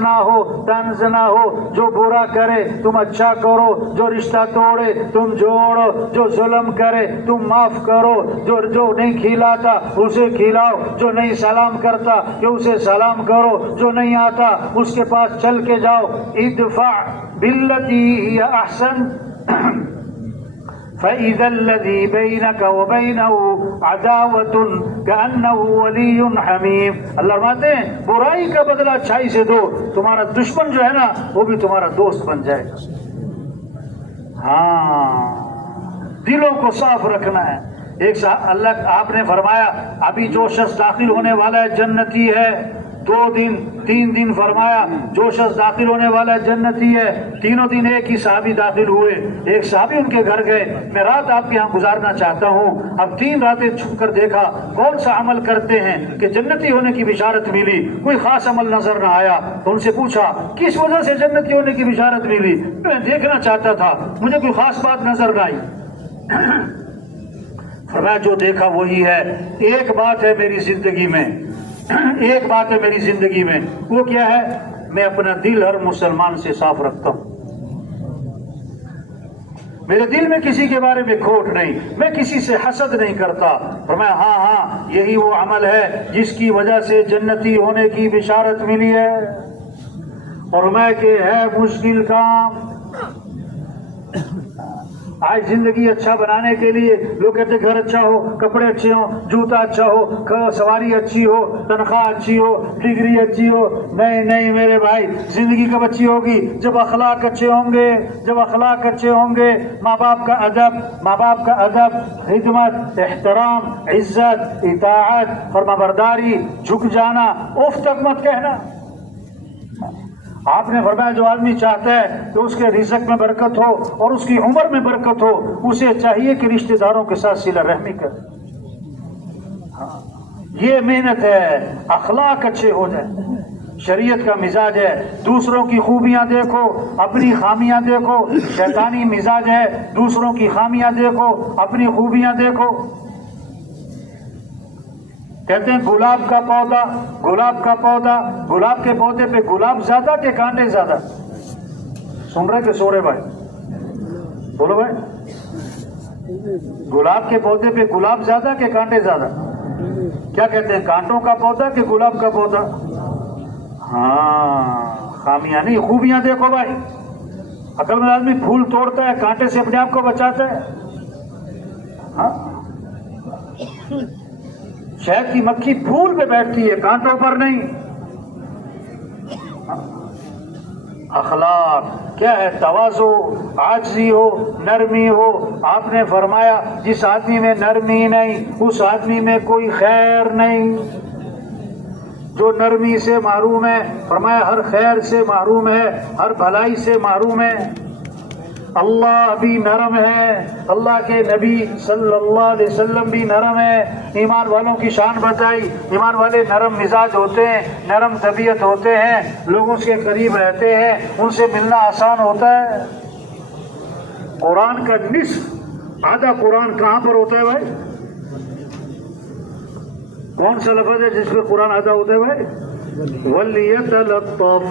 نہ ہو، جو برا کرے تم اچھا کرو، جو رشتہ توڑے تم جوڑو، جو ظلم کرے تم معاف کرو، جو نہیں کھلاتا اسے کھلاؤ، جو نہیں سلام کرتا کہ اسے سلام کرو، جو نہیں آتا اس کے پاس چل کے جاؤ۔ ادفع باللتی ہی احسن فَإِذَا الَّذِي بَيْنَكَ وَبَيْنَهُ عَدَاوَةٌ كَأَنَّهُ وَلِيٌّ حَمِيمٌ۔ اللہ فرماتے ہیں برائی کا بدلہ اچھائی سے دو، تمہارا دشمن جو ہے نا وہ بھی تمہارا دوست بن جائے گا۔ ہاں، دلوں کو صاف رکھنا ہے۔ اللہ آپ نے فرمایا ابھی جو شخص داخل ہونے والا ہے جنتی ہے، 2 دن 3 دن فرمایا جو شخص داخل ہونے والا ہے جنتی ہے۔ تینوں دن ایک ہی صحابی داخل ہوئے، ایک صحابی ان کے گھر گئے، میں رات آپ کے یہاں گزارنا چاہتا ہوں۔ اب 3 راتیں چھپ کر دیکھا کون سا عمل کرتے ہیں کہ جنتی ہونے کی بشارت ملی، کوئی خاص عمل نظر نہ آیا، تو ان سے پوچھا کس وجہ سے جنتی ہونے کی بشارت ملی؟ میں دیکھنا چاہتا تھا، مجھے کوئی خاص بات نظر نہ آئی۔ فرمایا جو دیکھا وہی ہے، ایک بات ہے میری زندگی میں، ایک بات ہے میری زندگی میں، وہ کیا ہے؟ میں اپنا دل ہر مسلمان سے صاف رکھتا ہوں، میرے دل میں کسی کے بارے میں کھوٹ نہیں، میں کسی سے حسد نہیں کرتا۔ فرمایا ہاں یہی وہ عمل ہے جس کی وجہ سے جنتی ہونے کی بشارت ملی ہے۔ اور میں کہ ہے مشکل کام، آج زندگی اچھا بنانے کے لیے لوگ کہتے ہیں گھر اچھا ہو، کپڑے اچھے ہوں، جوتا اچھا ہو، سواری اچھی ہو، تنخواہ اچھی ہو، ڈگری اچھی ہو۔ نہیں میرے بھائی، زندگی کب اچھی ہوگی؟ جب اخلاق اچھے ہوں گے، جب اخلاق اچھے ہوں گے، ماں باپ کا ادب، خدمت، احترام، عزت، اطاعت، فرمانبرداری، جھک جانا، اف تک مت کہنا۔ آپ نے فرمایا جو آدمی چاہتا ہے کہ اس کے رزق میں برکت ہو اور اس کی عمر میں برکت ہو، اسے چاہیے کہ رشتہ داروں کے ساتھ صلہ رحمی کرے۔ یہ محنت ہے، اخلاق اچھے ہو جائیں۔ شریعت کا مزاج ہے دوسروں کی خوبیاں دیکھو، اپنی خامیاں دیکھو۔ شیطانی مزاج ہے دوسروں کی خامیاں دیکھو، اپنی خوبیاں دیکھو۔ کہتے ہیں گلاب کا پودا، گلاب کے پودے پہ گلاب زیادہ کہ کانٹے زیادہ؟ سن رہے کہ سو رہے بھائی؟ بولو بھائی، گلاب کے پودے پہ گلاب زیادہ کہ کانٹے زیادہ؟ کیا کہتے ہیں، کانٹوں کا پودا کہ گلاب کا پودا؟ ہاں، خامیاں نہیں، خوبیاں دیکھو بھائی۔ عقل مند آدمی پھول توڑتا ہے، کانٹے سے اپنے آپ کو بچاتا ہے۔ ہاں، شہد کی مکھی پھول پہ بیٹھتی ہے، کانٹوں پر نہیں۔ اخلاق کیا ہے؟ تواضع، عاجزی ہو، نرمی ہو۔ آپ نے فرمایا جس آدمی میں نرمی نہیں اس آدمی میں کوئی خیر نہیں۔ جو نرمی سے محروم ہے، فرمایا ہر خیر سے محروم ہے، ہر بھلائی سے محروم ہے۔ اللہ بھی نرم ہے، اللہ کے نبی صلی اللہ علیہ وسلم بھی نرم ہے۔ ایمان والوں کی شان بتائی، ایمان والے نرم مزاج ہوتے ہیں، نرم طبیعت ہوتے ہیں، لوگوں کے قریب رہتے ہیں، ان سے ملنا آسان ہوتا ہے۔ قرآن کا نصف آدھا قرآن کہاں پر ہوتا ہے بھائی؟ کون سا لفظ ہے جس پہ قرآن آدھا ہوتا ہے بھائی؟ وَلْيَتَلَطَّفْ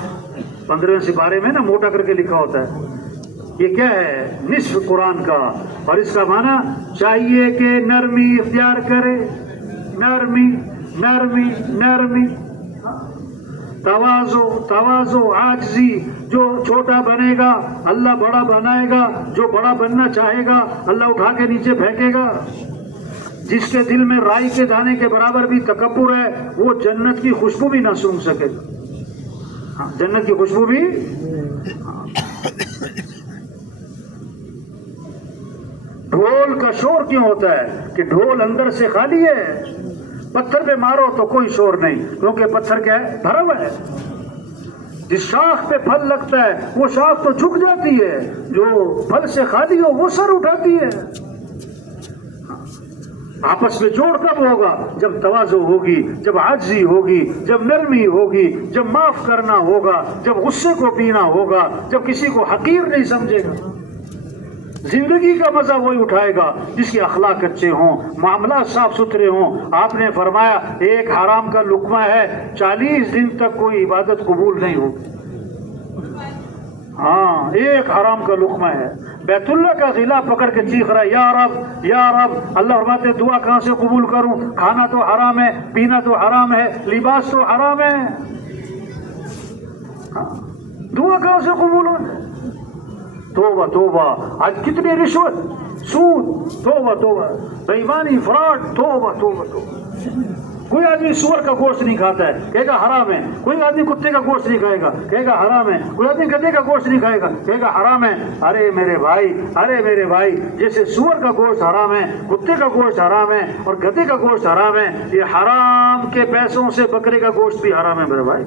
15ویں سپارے میں نا موٹا کر کے لکھا ہوتا ہے۔ یہ کیا ہے؟ نصف قرآن کا، اور اس کا معنی چاہیے کہ نرمی اختیار کرے، نرمی نرمی نرمی، تواضع عاجزی۔ جو چھوٹا بنے گا اللہ بڑا بنائے گا، جو بڑا بننا چاہے گا اللہ اٹھا کے نیچے پھینکے گا۔ جس کے دل میں رائی کے دانے کے برابر بھی تکبر ہے وہ جنت کی خوشبو بھی نہ سونگھ سکے گا۔ جنت کی خوشبو بھی۔ ڈھول کا شور کیوں ہوتا ہے؟ کہ ڈھول اندر سے خالی ہے، پتھر پہ مارو تو کوئی شور نہیں، کیونکہ پتھر کیا ہے؟ بھرا ہوا ہے۔ جس شاخ پہ پھل لگتا ہے وہ شاخ تو جھک جاتی ہے، جو پھل سے خالی ہو وہ سر اٹھاتی ہے۔ آپس میں جوڑ کب ہوگا؟ جب تواضع ہوگی، جب عاجزی ہوگی، جب نرمی ہوگی، جب معاف کرنا ہوگا، جب غصے کو پینا ہوگا، جب کسی کو حقیر نہیں سمجھے گا۔ زندگی کا مزہ وہی اٹھائے گا جس کے اخلاق اچھے ہوں، معاملات صاف ستھرے ہوں۔ آپ نے فرمایا ایک حرام کا لقمہ ہے 40 دن تک کوئی عبادت قبول نہیں ہوگی۔ ہاں، ایک حرام کا لقمہ ہے۔ بیت اللہ کا غلاف پکڑ کے چیخ رہا ہے یا رب یا رب، اللہ فرماتے دعا کہاں سے قبول کروں؟ کھانا تو حرام ہے، پینا تو حرام ہے، لباس تو حرام ہے، دعا کہاں سے قبول ہو؟ توبہ توبہ، آج کتنی رشوت، سود، توبہ توبہ، بے ایمانی، فراڈ، توبہ توبہ توبہ۔ کوئی آدمی سور کا گوشت نہیں کھاتا ہے، کہے گا حرام ہے۔ کوئی آدمی کتے کا گوشت نہیں کھائے گا، کہے گا حرام ہے۔ کوئی آدمی گدھے کا گوشت نہیں کھائے گا، کہے گا حرام ہے۔ ارے میرے بھائی، ارے میرے بھائی، جیسے سور کا گوشت حرام ہے، کتے کا گوشت حرام ہے، اور گدھے کا گوشت حرام ہے، یہ حرام کے پیسوں سے بکرے کا گوشت بھی حرام ہے میرے بھائی۔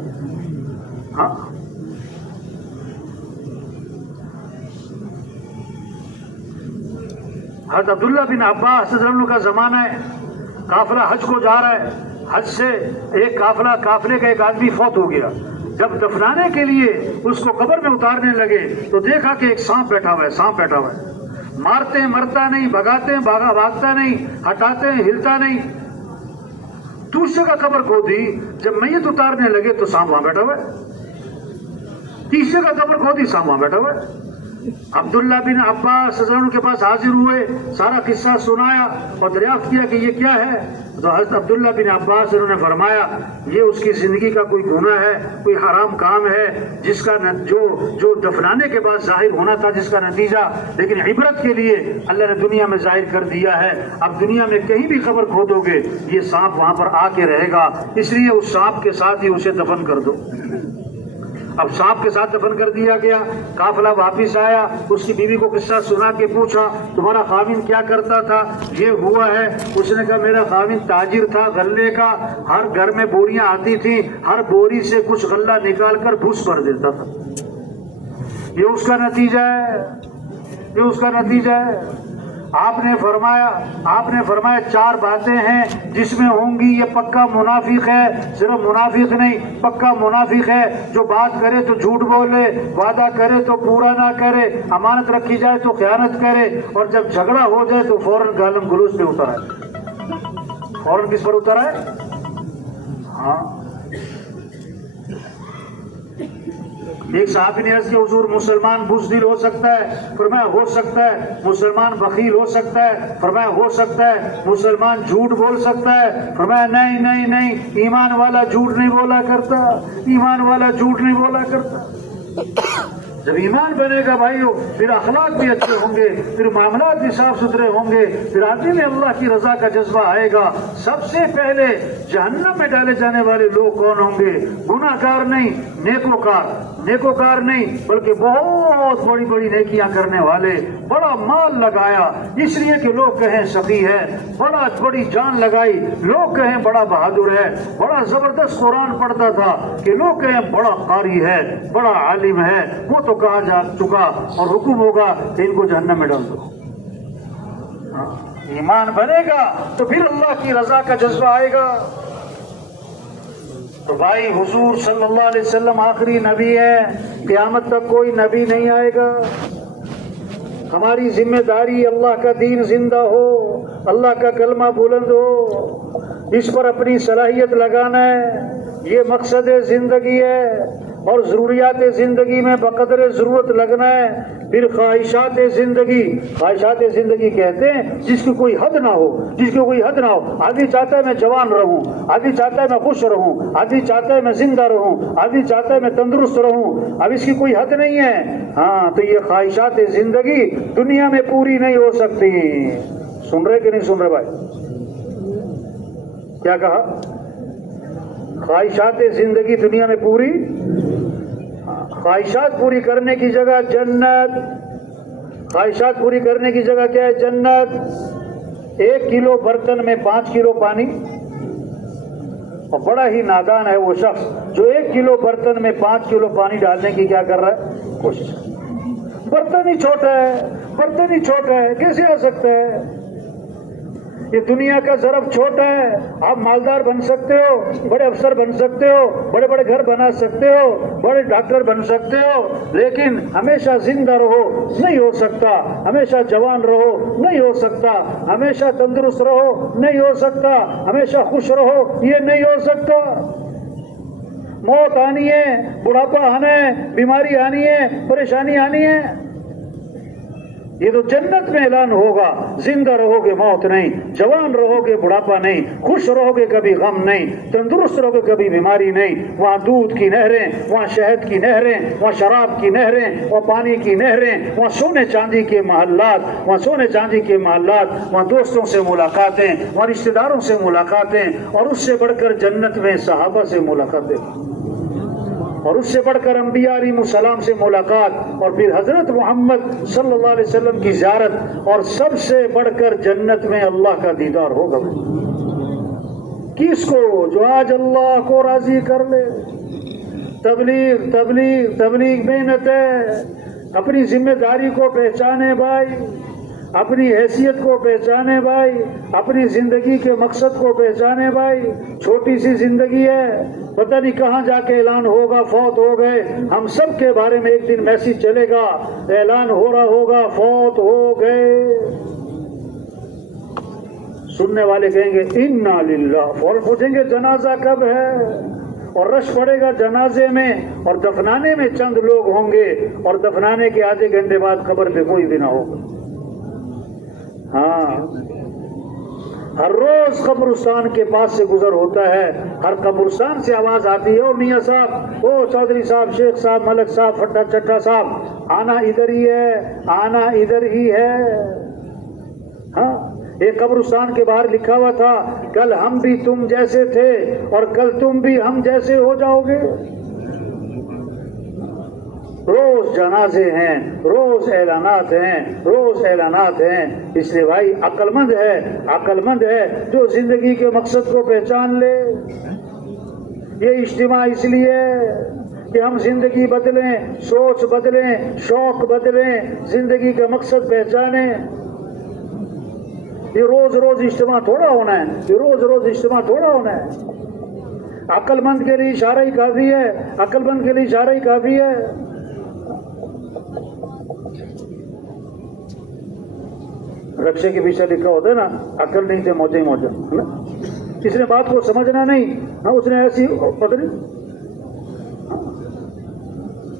ہاں، حضرت عبداللہ بن عباس رضی اللہ عنہ کا زمانہ ہے، قافلہ حج کو جا رہا ہے، حج سے ایک قافلے کا ایک آدمی فوت ہو گیا۔ جب دفنانے کے لیے اس کو قبر میں اتارنے لگے تو دیکھا کہ ایک سانپ بیٹھا ہوا ہے، سانپ بیٹھا ہوا ہے۔ مارتے ہیں مرتا نہیں، بھگاتے ہیں بھاگتا نہیں، ہٹاتے ہیں ہلتا نہیں۔ دوسرے کا قبر کھودی، جب میت اتارنے لگے تو سانپ وہاں بیٹھا ہوا ہے۔ تیسرے کا قبر کھودی، سانپ وہاں بیٹھا ہوا ہے۔ عبداللہ بن عباس رضی اللہ عنہ کے پاس حاضر ہوئے، سارا قصہ سنایا اور دریافت کیا کہ یہ کیا ہے؟ تو حضرت عبداللہ بن عباس نے فرمایا یہ اس کی زندگی کا کوئی گناہ ہے، کوئی حرام کام ہے، جس کا جو دفنانے کے بعد ظاہر ہونا تھا، جس کا نتیجہ لیکن عبرت کے لیے اللہ نے دنیا میں ظاہر کر دیا ہے۔ اب دنیا میں کہیں بھی قبر کھودو گے یہ سانپ وہاں پر آ کے رہے گا، اس لیے اس سانپ کے ساتھ ہی اسے دفن کر دو۔ اب سانپ کے ساتھ دفن کر دیا گیا۔ قافلہ واپس آیا، اس کی بیوی کو قصہ سنا کے پوچھا تمہارا خاوند کیا کرتا تھا؟ یہ ہوا ہے۔ اس نے کہا میرا خاوند تاجر تھا غلے کا، ہر گھر میں بوریاں آتی تھی، ہر بوری سے کچھ غلہ نکال کر بھوس بھر دیتا تھا۔ یہ اس کا نتیجہ ہے، یہ اس کا نتیجہ ہے۔ آپ نے فرمایا 4 باتیں ہیں جس میں ہوں گی یہ پکا منافق ہے، صرف منافق نہیں پکا منافق ہے، جو بات کرے تو جھوٹ بولے، وعدہ کرے تو پورا نہ کرے، امانت رکھی جائے تو خیانت کرے، اور جب جھگڑا ہو جائے تو فوراً گالم گلوچ پہ اترا ہے۔ فوراً کس پر اترا ہے؟ ہاں، ایک صحابی نے عرض کیا حضور مسلمان بزدل ہو سکتا ہے؟ فرمایا ہو سکتا ہے۔ مسلمان بخیل ہو سکتا ہے؟ فرمایا ہو سکتا ہے۔ مسلمان جھوٹ بول سکتا ہے؟ فرمایا نہیں نہیں نہیں، ایمان والا جھوٹ نہیں بولا کرتا، ایمان والا جھوٹ نہیں بولا کرتا۔ جب ایمان بنے گا بھائیو پھر اخلاق بھی اچھے ہوں گے، پھر معاملات بھی صاف ستھرے ہوں گے، پھر آدمی میں اللہ کی رضا کا جذبہ آئے گا۔ سب سے پہلے جہنم میں ڈالے جانے والے لوگ کون ہوں گے؟ گناہ گار نہیں، نیکوکار نہیں، بلکہ بہت بڑی بڑی نیکیاں کرنے والے، بڑا مال لگایا اس لیے کہ لوگ کہیں سخی ہے، بڑا بڑی جان لگائی لوگ کہیں بڑا بہادر ہے، بڑا زبردست قرآن پڑھتا تھا کہ لوگ کہیں بڑا قاری ہے، بڑا عالم ہے، وہ تو تو کہا جا چکا اور حکم ہوگا کہ ان کو جہنم میں ڈال دو. ایمان بنے گا تو پھر اللہ کی رضا کا جذبہ آئے گا. تو بھائی حضور صلی اللہ علیہ وسلم آخری نبی ہے، قیامت تک کوئی نبی نہیں آئے گا. ہماری ذمہ داری اللہ کا دین زندہ ہو، اللہ کا کلمہ بلند ہو، اس پر اپنی صلاحیت لگانا ہے. یہ مقصد زندگی ہے اور ضروریات زندگی میں بقدر ضرورت لگنا ہے. پھر خواہشات زندگی کہتے ہیں جس کی کوئی حد نہ ہو، جس کی کوئی حد نہ ہو. آدمی چاہتا ہے میں جوان رہوں، آدمی چاہتا ہے میں خوش رہوں، آدمی چاہتا ہے میں زندہ رہوں، آدمی چاہتا ہے میں تندرست رہوں. اب اس کی کوئی حد نہیں ہے. ہاں تو یہ خواہشات زندگی دنیا میں پوری نہیں ہو سکتی. سن رہے کہ نہیں سن رہے بھائی؟ کیا کہا؟ خواہشات زندگی دنیا میں پوری، خواہشات پوری کرنے کی جگہ جنت. خواہشات پوری کرنے کی جگہ کیا ہے؟ جنت. 1 کلو برتن میں 5 کلو پانی. اور بڑا ہی نادان ہے وہ شخص جو 1 کلو برتن میں 5 کلو پانی ڈالنے کی کیا کر رہا ہے؟ کوشش. برتن ہی چھوٹا ہے، برتن ہی چھوٹا ہے، کیسے آ سکتا ہے؟ یہ دنیا کا ظرف چھوٹا ہے. آپ مالدار بن سکتے ہو، بڑے افسر بن سکتے ہو، بڑے بڑے گھر بنا سکتے ہو، بڑے ڈاکٹر بن سکتے ہو، لیکن ہمیشہ زندہ رہو نہیں ہو سکتا. ہمیشہ جوان رہو نہیں ہو سکتا. ہمیشہ تندرست رہو نہیں ہو سکتا. ہمیشہ خوش رہو یہ نہیں ہو سکتا. موت آنی ہے، بڑھاپا آنا ہے، بیماری آنی ہے، پریشانی آنی ہے. یہ تو جنت میں اعلان ہوگا. زندہ رہو گے موت نہیں، جوان رہو گے بڑھاپا نہیں، خوش رہو گے کبھی غم نہیں، تندرست رہو گے کبھی بیماری نہیں. وہاں دودھ کی نہریں، وہاں شہد کی نہریں، وہاں شراب کی نہریں، وہاں پانی کی نہریں، وہاں سونے چاندی کے محلات، وہاں سونے چاندی کے محلات، وہاں دوستوں سے ملاقاتیں، وہاں رشتہ داروں سے ملاقاتیں، اور اس سے بڑھ کر جنت میں صحابہ سے ملاقاتیں، اور اس سے بڑھ کر انبیاء علیہ السلام سے ملاقات، اور پھر حضرت محمد صلی اللہ علیہ وسلم کی زیارت، اور سب سے بڑھ کر جنت میں اللہ کا دیدار ہوگا. کس کو؟ جو آج اللہ کو راضی کر لے. تبلیغ تبلیغ تبلیغ محنت ہے. اپنی ذمہ داری کو پہچانے بھائی، اپنی حیثیت کو پہچانے بھائی، اپنی زندگی کے مقصد کو پہچانے بھائی. چھوٹی سی زندگی ہے، پتہ نہیں کہاں جا کے اعلان ہوگا فوت ہو گئے. ہم سب کے بارے میں ایک دن میسج چلے گا، اعلان ہو رہا ہوگا فوت ہو گئے. سننے والے کہیں گے انا للہ، فوراً پوچھیں گے جنازہ کب ہے، اور رش پڑے گا جنازے میں، اور دفنانے میں چند لوگ ہوں گے، اور دفنانے کے آدھے گھنٹے بعد قبر پہ کوئی بھی نہ ہوگا. ہاں ہر روز قبرستان کے پاس سے گزر ہوتا ہے، ہر قبرستان سے آواز آتی ہے، او میاں صاحب، او چودھری صاحب، شیخ صاحب، ملک صاحب، پھٹا چٹا صاحب، آنا ادھر ہی ہے، آنا ادھر ہی ہے. ہاں ایک قبرستان کے باہر لکھا ہوا تھا کل ہم بھی تم جیسے تھے اور کل تم بھی ہم جیسے ہو جاؤ گے. روز جنازے ہیں، روز اعلانات ہیں، روز اعلانات ہیں. اس لیے بھائی عقل مند ہے جو زندگی کے مقصد کو پہچان لے. یہ اجتماع اس لیے کہ ہم زندگی بدلیں، سوچ بدلیں، شوق بدلیں، زندگی کا مقصد پہچانیں. یہ روز روز اجتماع تھوڑا ہونا ہے، یہ روز روز اجتماع تھوڑا ہونا ہے. عقل مند کے لیے اشارہ ہی کافی ہے، عقل مند کے لیے اشارہ ہی کافی ہے. رکشے کے پیچھے لکھا ہوتا ہے نا، عقل نہیں تھے موجے موجہ. کس نے بات کو سمجھنا نہیں، ہاں اس نے ایسی پتہ نہیں.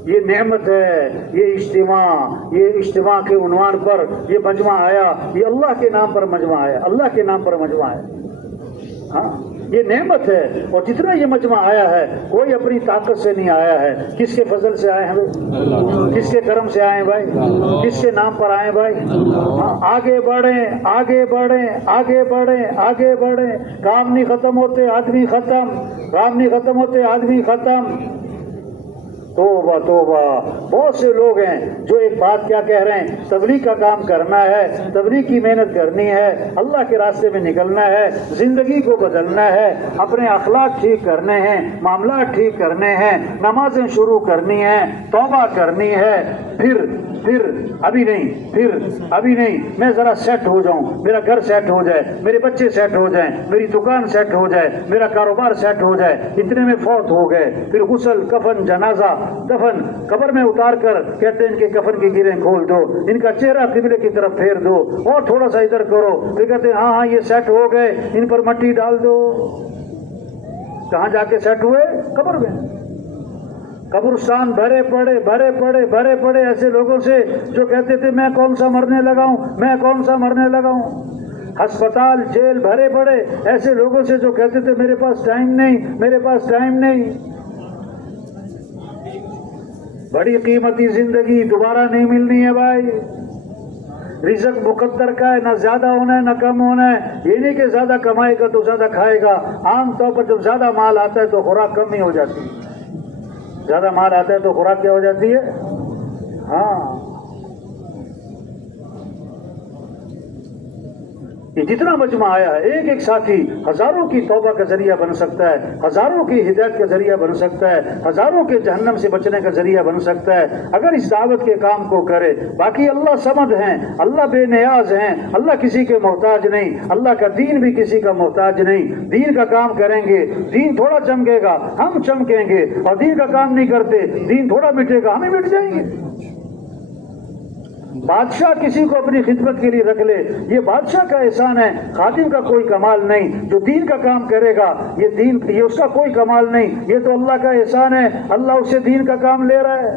یہ نعمت ہے، یہ اجتماع کے عنوان پر یہ مجمع آیا، یہ اللہ کے نام پر مجمع آیا، اللہ کے نام پر مجمع آیا. ہاں یہ نعمت ہے. اور جتنا یہ مجمع آیا ہے کوئی اپنی طاقت سے نہیں آیا ہے. کس کے فضل سے آئے ہیں بھائی؟ کس کے کرم سے آئے بھائی؟ کس کے نام پر آئے بھائی؟ آگے بڑھیں، آگے بڑھیں، آگے بڑھیں، آگے بڑھیں. کام نہیں ختم ہوتے آدمی ختم، کام نہیں ختم ہوتے آدمی ختم. توبہ توبہ. بہت سے لوگ ہیں جو ایک بات کیا کہہ رہے ہیں، تبلیغ کا کام کرنا ہے، تبلیغ کی محنت کرنی ہے، اللہ کے راستے میں نکلنا ہے، زندگی کو بدلنا ہے، اپنے اخلاق ٹھیک کرنے ہیں، معاملات ٹھیک کرنے ہیں، نمازیں شروع کرنی ہیں، توبہ کرنی ہے. پھر ابھی نہیں میں ذرا سیٹ ہو جاؤں، میرا گھر سیٹ ہو جائے، میرے بچے سیٹ ہو جائیں، میری دکان سیٹ ہو جائے، میرا کاروبار سیٹ ہو جائے، اتنے میں فوت ہو گئے. پھر غسل، کفن، جنازہ، دفن، قبر میں اتار کر کہتے ہیں ان کے کفن کی گیریں کھول دو، ان کا چہرہ قبلے کی طرف پھیر دو، اور تھوڑا سا ادھر کرو. پھر کہتے ہیں ہاں یہ سیٹ ہو گئے، ان پر مٹی ڈال دو. کہاں جا کے سیٹ ہوئے؟ قبر میں. قبرستان بھرے پڑے ایسے لوگوں سے جو کہتے تھے میں کون سا مرنے لگا ہوں. ہسپتال، جیل بھرے پڑے ایسے لوگوں سے جو کہتے تھے میرے پاس ٹائم نہیں. بڑی قیمتی زندگی دوبارہ نہیں ملنی ہے بھائی. رزق مقدر کا ہے، نہ زیادہ ہونا ہے نہ کم ہونا ہے. یہ نہیں کہ زیادہ کمائے گا تو زیادہ کھائے گا. عام طور پر جب زیادہ مال آتا ہے تو خوراک کم ہی ہو جاتی ہے. زیادہ مال آتا ہے تو خوراک کیا ہو جاتی ہے؟ ہاں. یہ جتنا مجمع آیا ہے، ایک ساتھی ہزاروں کی توبہ کا ذریعہ بن سکتا ہے، ہزاروں کی ہدایت کا ذریعہ بن سکتا ہے، ہزاروں کے جہنم سے بچنے کا ذریعہ بن سکتا ہے اگر اس دعوت کے کام کو کرے. باقی اللہ صمد ہیں، اللہ بے نیاز ہیں، اللہ کسی کے محتاج نہیں، اللہ کا دین بھی کسی کا محتاج نہیں. دین کا کام کریں گے، دین تھوڑا چمکے گا، ہم چمکیں گے. اور دین کا کام نہیں کرتے، دین تھوڑا مٹے گا، ہم ہی مٹ جائیں گے. بادشاہ کسی کو اپنی خدمت کے لیے رکھ لے، یہ بادشاہ کا احسان ہے، خادم کا کوئی کمال نہیں. جو دین کا کام کرے گا یہ اس کا کوئی کمال نہیں، یہ تو اللہ کا احسان ہے. اللہ اسے دین کا کام لے رہا ہے.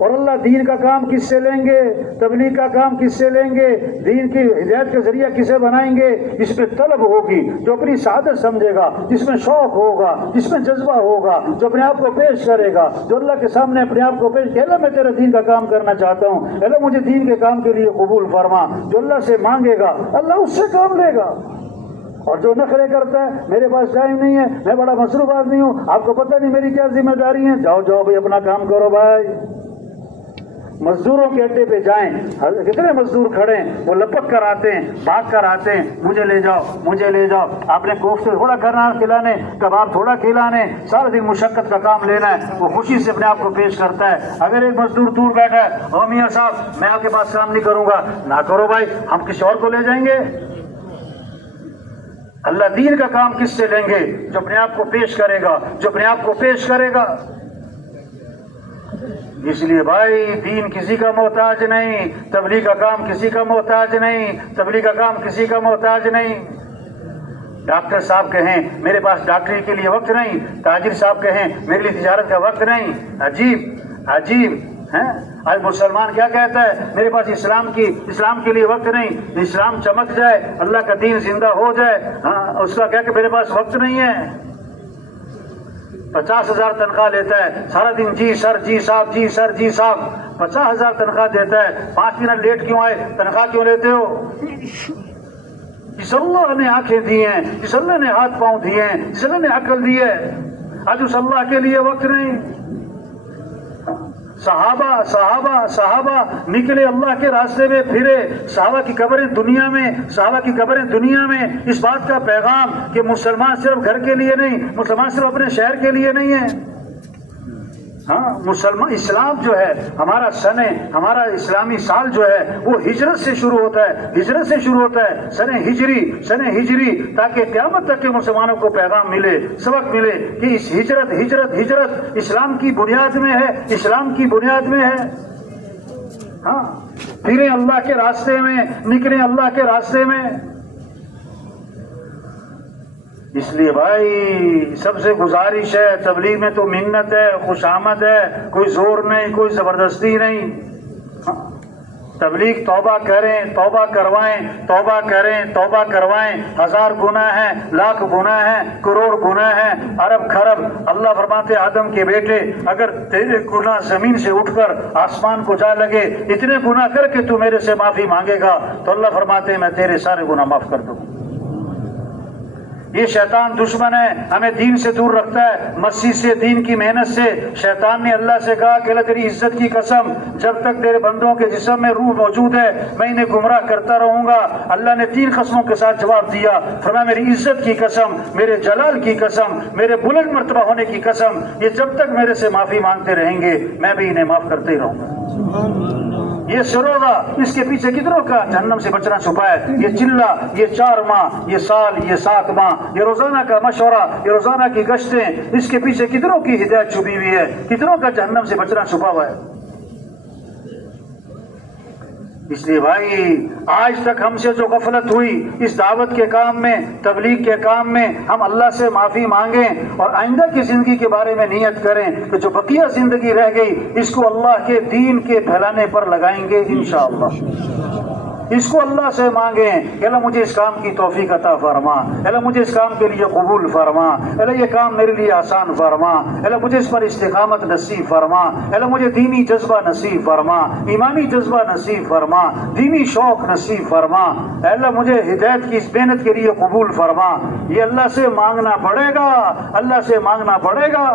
اور اللہ دین کا کام کس سے لیں گے؟ تبلیغ کا کام کس سے لیں گے؟ دین کی ہدایت کا ذریعہ کسے بنائیں گے؟ جس میں طلب ہوگی، جو اپنی سعادت سمجھے گا، جس میں شوق ہوگا، جس میں جذبہ ہوگا، جو اپنے آپ کو پیش کرے گا، جو اللہ کے سامنے اپنے آپ کو پیش کہ اللہ میں تیرے دین کا کام کرنا چاہتا ہوں، اللہ مجھے دین کے کام کے لیے قبول فرما. جو اللہ سے مانگے گا اللہ اس سے کام لے گا. اور جو نخرے کرتا ہے میرے پاس ٹائم نہیں ہے، میں بڑا مصروف آدمی ہوں، آپ کو پتہ نہیں میری کیا ذمہ داری ہے، جاؤ بھائی اپنا کام کرو بھائی. مزدوروں کے اڈے پہ جائیں، کتنے مزدور کھڑے ہیں، وہ لپک کر آتے ہیں، بھاگ کر آتے ہیں، مجھے لے جاؤ. آپ نے کوفتے تھوڑا کرنا کھلانے، کباب تھوڑا کھلانے، سارا دن مشقت کا کام لینا ہے. وہ خوشی سے اپنے آپ کو پیش کرتا ہے. اگر ایک مزدور دور بیٹھا ہے، او میاں صاحب میں آپ کے پاس کام نہیں کروں گا، نہ کرو بھائی، ہم کسی اور کو لے جائیں گے. اللہ دین کا کام کس سے لیں گے؟ جو اپنے آپ کو پیش کرے گا. اس لیے بھائی دین کسی کا محتاج نہیں، تبلیغ کا کام کسی کا محتاج نہیں. ڈاکٹر صاحب کہیں میرے پاس ڈاکٹری کے لیے وقت نہیں، تاجر صاحب کہیں میرے لیے تجارت کا وقت نہیں. عجیب ہیں. آج مسلمان کیا کہتا ہے؟ میرے پاس اسلام کے لیے وقت نہیں. اسلام چمک جائے، اللہ کا دین زندہ ہو جائے، اس کا کیا کہ میرے پاس وقت نہیں ہے. 50,000 تنخواہ لیتا ہے، سارا دن جی سر 50,000 تنخواہ دیتا ہے. 5 منٹ لیٹ کیوں آئے؟ تنخواہ کیوں لیتے ہو؟ اس اللہ نے آنکھیں دی ہیں، اس اللہ نے ہاتھ پاؤں دیے ہیں، اس اللہ نے عقل دی ہے. آج اس اللہ کے لیے وقت نہیں. صحابہ نکلے اللہ کے راستے میں پھرے. صحابہ کی قبریں دنیا میں اس بات کا پیغام کہ مسلمان صرف گھر کے لیے نہیں، مسلمان صرف اپنے شہر کے لیے نہیں ہے. مسلمان اسلام جو ہے ہمارا اسلامی سال جو ہے وہ ہجرت سے شروع ہوتا ہے. سن ہجری تاکہ قیامت تک کے مسلمانوں کو پیغام ملے، سبق ملے کہ اس ہجرت اسلام کی بنیاد میں ہے. پھریں اللہ کے راستے میں، نکلیں اللہ کے راستے میں. اس لیے بھائی سب سے گزارش ہے، تبلیغ میں تو منت ہے، خوش آمد ہے، کوئی زور نہیں، کوئی زبردستی نہیں. تبلیغ توبہ کروائیں. 1000 گناہ ہیں، لاکھ گناہ ہیں، کروڑ گناہ ہیں، ارب خرب. اللہ فرماتے آدم کے بیٹے اگر تیرے گناہ زمین سے اٹھ کر آسمان کو جا لگے، اتنے گناہ کر کے تو میرے سے معافی مانگے گا تو اللہ فرماتے ہیں میں تیرے سارے گناہ معاف کر دوں. یہ شیطان دشمن ہے، ہمیں دین سے دور رکھتا ہے، مسجد سے، دین کی محنت سے۔ شیطان نے اللہ سے کہا کہ اللہ تیری عزت کی قسم، جب تک تیرے بندوں کے جسم میں روح موجود ہے میں انہیں گمراہ کرتا رہوں گا۔ اللہ نے 3 قسموں کے ساتھ جواب دیا، فرمایا میری عزت کی قسم، میرے جلال کی قسم، میرے بلند مرتبہ ہونے کی قسم، یہ جب تک میرے سے معافی مانگتے رہیں گے میں بھی انہیں معاف کرتے ہی رہوں گا۔ یہ سروگا، اس کے پیچھے کتنوں کا جہنم سے بچنا چھپا ہے؟ یہ چلہ، یہ 4 ماہ، یہ سال، یہ 7 ماہ، یہ روزانہ کا مشورہ، یہ روزانہ کی گشتیں، اس کے پیچھے کتنوں کی ہدایت چھپی ہوئی ہے، کتنوں کا جہنم سے بچنا چھپا ہوا ہے۔ اس لیے بھائی آج تک ہم سے جو غفلت ہوئی اس دعوت کے کام میں، تبلیغ کے کام میں، ہم اللہ سے معافی مانگیں اور آئندہ کی زندگی کے بارے میں نیت کریں کہ جو بقیہ زندگی رہ گئی اس کو اللہ کے دین کے پھیلانے پر لگائیں گے انشاءاللہ۔ اس کو اللہ سے مانگیں کہ اللہ مجھے اس کام کی توفیق عطا فرما، اللہ مجھے اس کام کے لیے قبول فرما، اللہ یہ کام میرے لیے آسان فرما، اللہ مجھے اس پر استقامت نصیب فرما، اللہ مجھے دینی جذبہ نصیب فرما، ایمانی جذبہ نصیب فرما، دینی شوق نصیب فرما، اللہ مجھے ہدایت کی اس محنت کے لیے قبول فرما۔ یہ اللہ سے مانگنا پڑے گا، اللہ سے مانگنا پڑے گا۔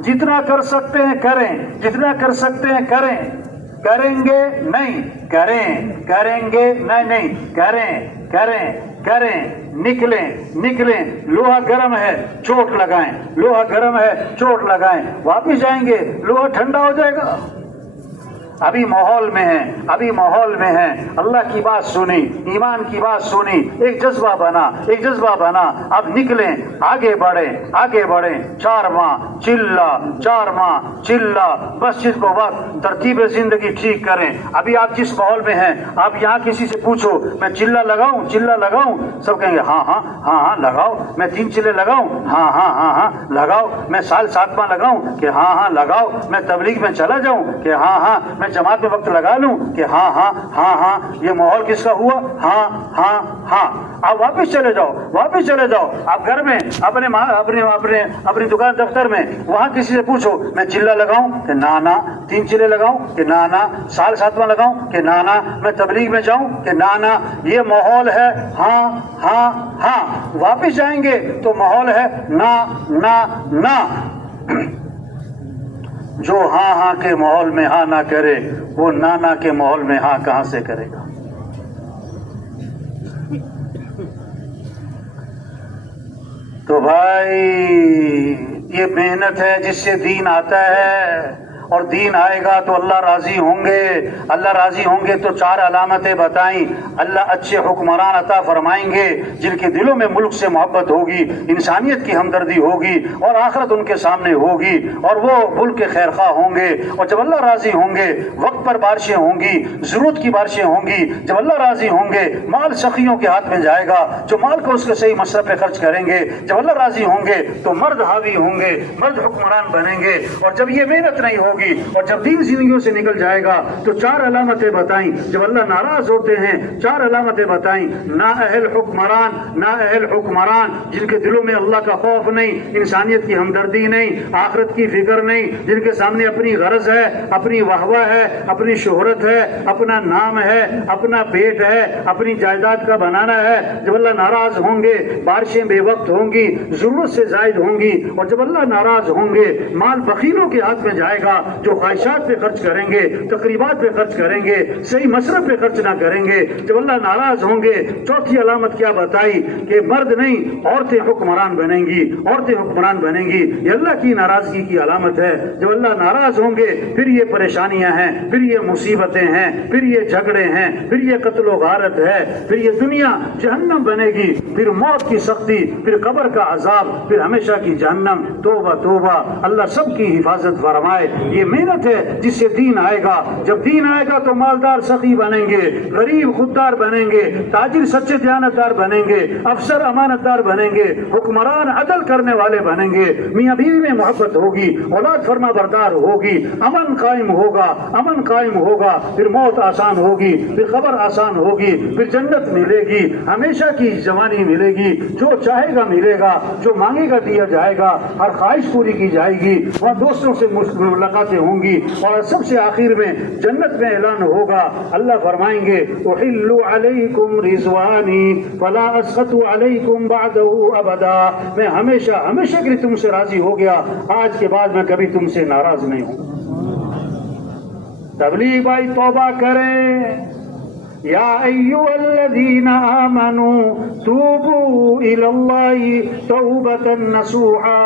جتنا کر سکتے ہیں کریں، جتنا کر سکتے ہیں کریں، کریں گے نہیں کریں گے نہیں کریں، نکلیں، لوہا گرم ہے چوٹ لگائیں، لوہا گرم ہے چوٹ لگائیں، واپس جائیں گے لوہا ٹھنڈا ہو جائے گا۔ ابھی ماحول میں ہیں، اللہ کی بات سنی، ایمان کی بات سنی، ایک جذبہ بنا، اب نکلیں، آگے بڑھیں، 4 ماہ چلہ، مسجد کو وقت، ترتیب زندگی ٹھیک کریں۔ ابھی آپ جس ماحول میں ہیں، آپ یہاں کسی سے پوچھو میں چلہ لگاؤں، سب کہیں گے ہاں لگاؤ، میں 3 چلے لگاؤں، ہاں لگاؤ، میں سال 7 ماہ لگاؤں کہ ہاں لگاؤ، میں تبلیغ میں چلا جاؤں کہ ہاں، میں جماعت میں وقت لگا لوں کہ ہاں، یہ ماحول کس کا ہوا؟ ہاں۔ آپ واپس چلے جاؤ، آپ گھر میں اپنی دکان دفتر میں، وہاں کسی سے پوچھو میں چلہ لگاؤں کہ نا، 3 چلے لگاؤں کہ نا، سال 7واں لگاؤں کہ نا، میں تبلیغ میں جاؤں کہ نا، یہ ماحول ہے ہاں، واپس جائیں گے تو ماحول ہے نا۔ جو ہاں کے ماحول میں ہاں نہ کرے وہ نا کے ماحول میں ہاں کہاں سے کرے گا؟ تو بھائی یہ محنت ہے جس سے دین آتا ہے، اور دین آئے گا تو اللہ راضی ہوں گے تو 4 علامتیں بتائیں۔ اللہ اچھے حکمران عطا فرمائیں گے جن کے دلوں میں ملک سے محبت ہوگی، انسانیت کی ہمدردی ہوگی اور آخرت ان کے سامنے ہوگی، اور وہ ملک کے خیر خواہ ہوں گے۔ اور جب اللہ راضی ہوں گے وقت پر بارشیں ہوں گی، ضرورت کی بارشیں ہوں گی۔ جب اللہ راضی ہوں گے مال سخیوں کے ہاتھ میں جائے گا جو مال کو اس کے صحیح مصرف پہ خرچ کریں گے۔ جب اللہ راضی ہوں گے تو مرد حاوی ہوں گے، مرد حکمران بنیں گے۔ اور جب یہ محنت نہیں ہوگی اور جب دین زندگیوں سے نکل جائے گا تو 4 علامتیں بتائیں۔ جب اللہ ناراض ہوتے ہیں 4 علامتیں بتائیں۔ نااہل حکمران جن کے دلوں میں اللہ کا خوف نہیں، انسانیت کی ہمدردی نہیں، آخرت کی فکر نہیں، جن کے سامنے اپنی غرض ہے، اپنی واہواہ ہے، اپنی شہرت ہے، اپنا نام ہے، اپنا پیٹ ہے، اپنی جائیداد کا بنانا ہے۔ جب اللہ ناراض ہوں گے بارشیں بے وقت ہوں گی، ضرورت سے زائد ہوں گی۔ اور جب اللہ ناراض ہوں گے مال بخیلوں کے ہاتھ میں جائے گا جو خواہشات پہ خرچ کریں گے، تقریبات پہ خرچ کریں گے، صحیح مصرف پہ خرچ نہ کریں گے۔ جب اللہ ناراض ہوں گے 4تھی علامت کیا بتائی کہ مرد نہیں عورتیں حکمران بنیں گی، یہ اللہ کی ناراضگی کی علامت ہے۔ جب اللہ ناراض ہوں گے پھر یہ پریشانیاں ہیں، پھر یہ مصیبتیں ہیں، پھر یہ جھگڑے ہیں، پھر یہ قتل و غارت ہے، پھر یہ دنیا جہنم بنے گی، پھر موت کی سختی، پھر قبر کا عذاب، پھر ہمیشہ کی جہنم۔ توبہ اللہ سب کی حفاظت فرمائے۔ یہ محنت ہے جس سے دین آئے گا۔ جب دین آئے گا تو مالدار سخی بنیں گے، غریب خوددار بنیں گے، تاجر سچے دیانتدار بنیں گے، افسر امانتدار بنیں گے، حکمران عدل کرنے والے بنیں گے، میاں بیوی میں محبت ہوگی، اولاد فرما بردار ہوگی، امن قائم ہوگا، پھر موت آسان ہوگی، پھر قبر آسان ہوگی، پھر جنت ملے گی، ہمیشہ کی جوانی ملے گی، جو چاہے گا ملے گا، جو مانگے گا دیا جائے گا، ہر خواہش پوری کی جائے گی، وہاں دوستوں سے ملاقات باتیں ہوں گی اور سب سے آخر میں جنت میں اعلان ہوگا. اللہ فرمائیں گے احل علیکم رضوانی فلا اسخط علیکم بعده ابدا. میں ہمیشہ ہمیشہ کے لیے تم سے راضی ہو گیا, آج کے بعد میں کبھی تم سے ناراض نہیں ہوں. تبلیغ بھائی توبہ کریں. یا ایھا الذین آمنوا توبوا الی اللہ توبۃ نصوحا.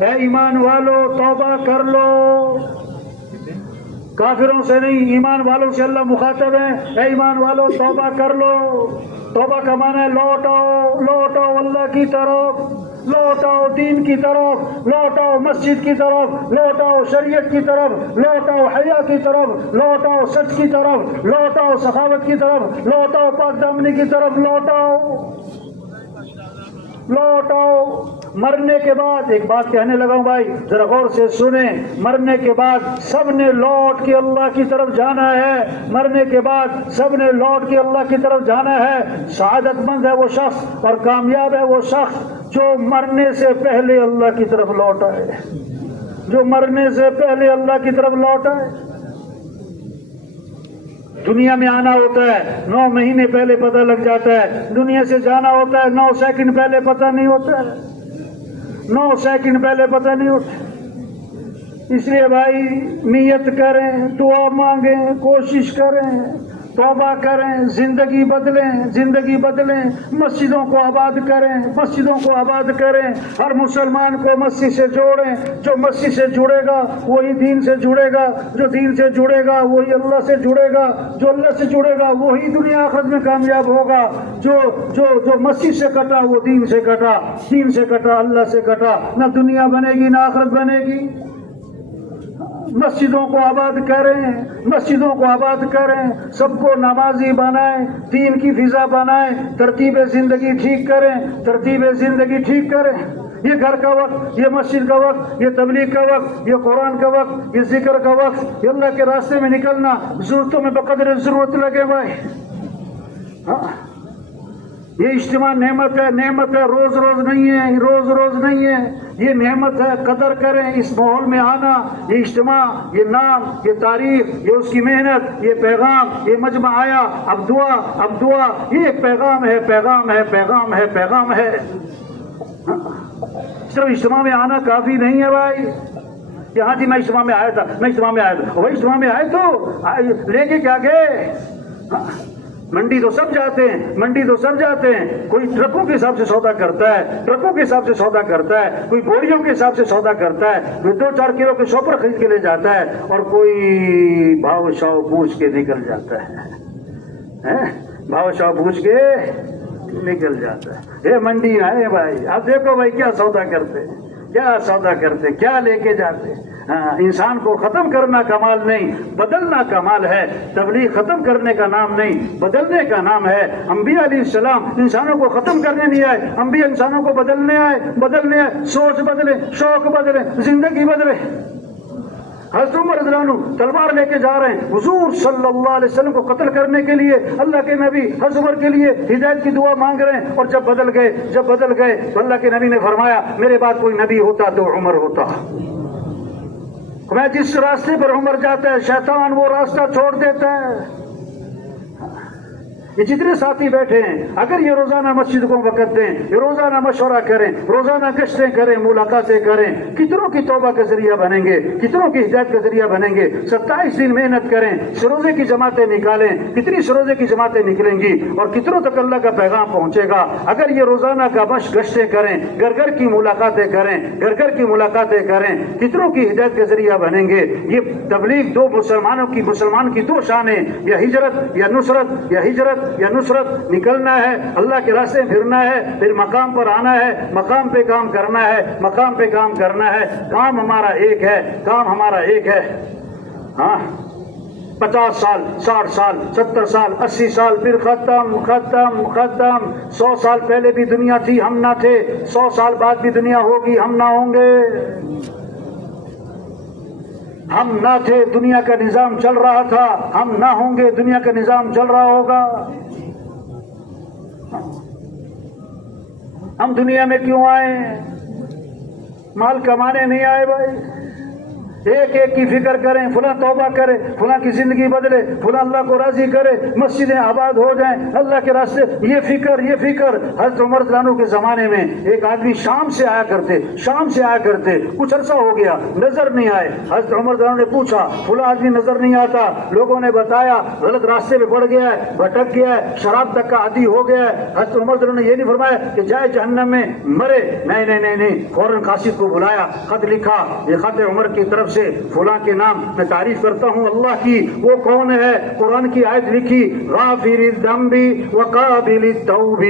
اے ایمان والو توبہ کر لو. کافروں سے نہیں, ایمان والوں سے اللہ مخاطب ہے. اے ایمان والو توبہ کر لو. توبہ کا معنی ہے لوٹاؤ, لوٹاؤ اللہ کی طرف, لوٹاؤ دین کی طرف, لوٹاؤ مسجد کی طرف, لوٹاؤ شریعت کی طرف, لوٹاؤ حیا کی طرف, لوٹاؤ سچ کی طرف, لوٹاؤ سخاوت کی طرف, لوٹاؤ پاک دامنی کی طرف, لوٹاؤ لوٹاؤ. مرنے کے بعد ایک بات کہنے لگا ہوں بھائی, ذرا غور سے سنیں. مرنے کے بعد سب نے لوٹ کے اللہ کی طرف جانا ہے. مرنے کے بعد سب نے لوٹ کے اللہ کی طرف جانا ہے. سعادت مند ہے وہ شخص اور کامیاب ہے وہ شخص جو مرنے سے پہلے اللہ کی طرف لوٹا ہے, جو مرنے سے پہلے اللہ کی طرف لوٹا ہے. دنیا میں آنا ہوتا ہے 9 مہینے پہلے پتہ لگ جاتا ہے, دنیا سے جانا ہوتا ہے 9 سیکنڈ پہلے پتہ نہیں ہوتا ہے, 9 سیکنڈ پہلے پتہ نہیں ہوتا. اس لیے بھائی نیت کریں, دعا مانگیں, کوشش کریں, توبہ کریں, زندگی بدلیں, زندگی بدلیں. مسجدوں کو آباد کریں, مسجدوں کو آباد کریں. ہر مسلمان کو مسجد سے جوڑیں. جو مسجد سے جڑے گا وہی دین سے جڑے گا, جو دین سے جڑے گا وہی اللہ سے جڑے گا, جو اللہ سے جڑے گا وہی دنیا آخرت میں کامیاب ہوگا. جو مسجد سے کٹا وہ دین سے کٹا, دین سے کٹا اللہ سے کٹا. نہ دنیا بنے گی نہ آخرت بنے گی. مسجدوں کو آباد کریں, مسجدوں کو آباد کریں, سب کو نمازی بنائیں, دین کی فضا بنائیں, ترتیب زندگی ٹھیک کریں, ترتیب زندگی ٹھیک کریں. یہ گھر کا وقت, یہ مسجد کا وقت, یہ تبلیغ کا وقت, یہ قرآن کا وقت, یہ ذکر کا وقت, یہ اللہ کے راستے میں نکلنا. ضرورتوں میں بقدر ضرورت لگے بھائی. ہاں یہ اجتماع نعمت ہے, نعمت ہے, روز روز نہیں ہے, روز روز نہیں ہے, یہ نعمت ہے. قدر کریں اس ماحول میں آنا. یہ اجتماع, یہ نام, یہ تاریخ, یہ اس کی محنت, یہ پیغام, یہ مجمع آیا, اب دعا, اب دعا. یہ ایک پیغام ہے, پیغام ہے, پیغام ہے, پیغام ہے. صرف اجتماع میں آنا کافی نہیں ہے بھائی. یہاں جی میں اجتماع میں آیا تھا, میں اجتماع میں آیا تھا, وہی اجتماع میں آئے تو لے کے کیا گئے. منڈی تو سب جاتے ہیں, منڈی تو سب جاتے ہیں. کوئی ٹرکوں کے حساب سے سودا کرتا ہے, ٹرکوں کے حساب سے سودا کرتا ہے, کوئی بوریوں کے حساب سے سودا کرتا ہے, کوئی 2-4 کلو کے شاپر خرید کے لے جاتا ہے, اور کوئی بھاؤ شاؤ پوچھ کے نکل جاتا ہے. بھاؤ شاؤ پوچھ کے نکل جاتا ہے. یہ منڈی آئے بھائی, اب دیکھو بھائی کیا سودا کرتے, کیا سودا کرتے, کیا لے کے جاتے. انسان کو ختم کرنا کمال نہیں, بدلنا کمال ہے. تبلیغ ختم کرنے کا نام نہیں, بدلنے کا نام ہے. انبیاء علیہ السلام انسانوں کو ختم کرنے نہیں آئے, انبیاء انسانوں کو بدلنے آئے, بدلنے آئے. سوچ بدلے, شوق بدلے, زندگی بدلے. حضرت عمر رضی اللہ عنہ تلوار لے کے جا رہے ہیں, حضور صلی اللہ علیہ وسلم کو قتل کرنے کے لیے. اللہ کے نبی حضرت عمر کے لیے ہدایت کی دعا مانگ رہے ہیں, اور جب بدل گئے تو اللہ کے نبی نے فرمایا میرے بعد کوئی نبی ہوتا تو عمر ہوتا. میں جس راستے پر عمر جاتا ہے شیطان وہ راستہ چھوڑ دیتا ہے. یہ جتنے ساتھی بیٹھے ہیں اگر یہ روزانہ مسجد کو وقت دیں, یہ روزانہ مشورہ کریں, روزانہ گشتیں کریں, ملاقاتیں کریں, کتنوں کی توبہ کا ذریعہ بنیں گے, کتنوں کی ہدایت کا ذریعہ بنیں گے. 27 دن محنت کریں, سروزے کی جماعتیں نکالیں, کتنی سروزے کی جماعتیں نکلیں گی, اور کتنوں تک اللہ کا پیغام پہنچے گا. اگر یہ روزانہ کا گشتیں کریں, گھر گھر کی ملاقاتیں کریں, گھر گھر کی ملاقاتیں کریں, کتنوں کی ہدایت کا ذریعہ بنیں گے. یہ تبلیغ مسلمان کی 2 شانیں, یا ہجرت یا نصرت, یا ہجرت یا نصرت. نکلنا ہے, اللہ کے راستے پھرنا ہے, پھر مقام پر آنا ہے, مقام پہ کام کرنا ہے, مقام پہ کام کرنا ہے. کام ہمارا ایک ہے, کام ہمارا ایک ہے. ہاں 50 سال, 60 سال, 70 سال, 80 سال, پھر ختم ختم ختم. 100 سال پہلے بھی دنیا تھی, ہم نہ تھے. 100 سال بعد بھی دنیا ہوگی, ہم نہ ہوں گے. ہم نہ تھے, دنیا کا نظام چل رہا تھا, ہم نہ ہوں گے, دنیا کا نظام چل رہا ہوگا. ہم دنیا میں کیوں آئے؟ مال کمانے نہیں آئے بھائی, ایک ایک کی فکر کریں، فلاں توبہ کرے، فلاں کی زندگی بدلے، فلاں اللہ کو راضی کرے، مسجدیں آباد ہو جائیں اللہ کے راستے، یہ فکر۔ حضرت عمر رضی اللہ عنہ کے زمانے میں ایک آدمی شام سے آیا کرتے، کچھ عرصہ ہو گیا نظر نہیں آئے۔ حضرت عمر رضی اللہ عنہ نے پوچھا، فلاں آدمی نظر نہیں آتا، لوگوں نے بتایا غلط راستے پہ پڑ گیا ہے، بھٹک گیا ہے، شراب تک کا عادی ہو گیا ہے۔ حضرت عمر رضی اللہ عنہ نے یہ نہیں فرمایا کہ جائے جہنم میں مرے، نہیں، فوراً قاصد کو بلایا، خط لکھا، یہ خط عمر کی طرف سے فلاں کے نام میں تعریف کرتا ہوں اللہ کی، وہ کون ہے؟ قرآن کی آیت لکھی، غافر الذنب وقابل التوب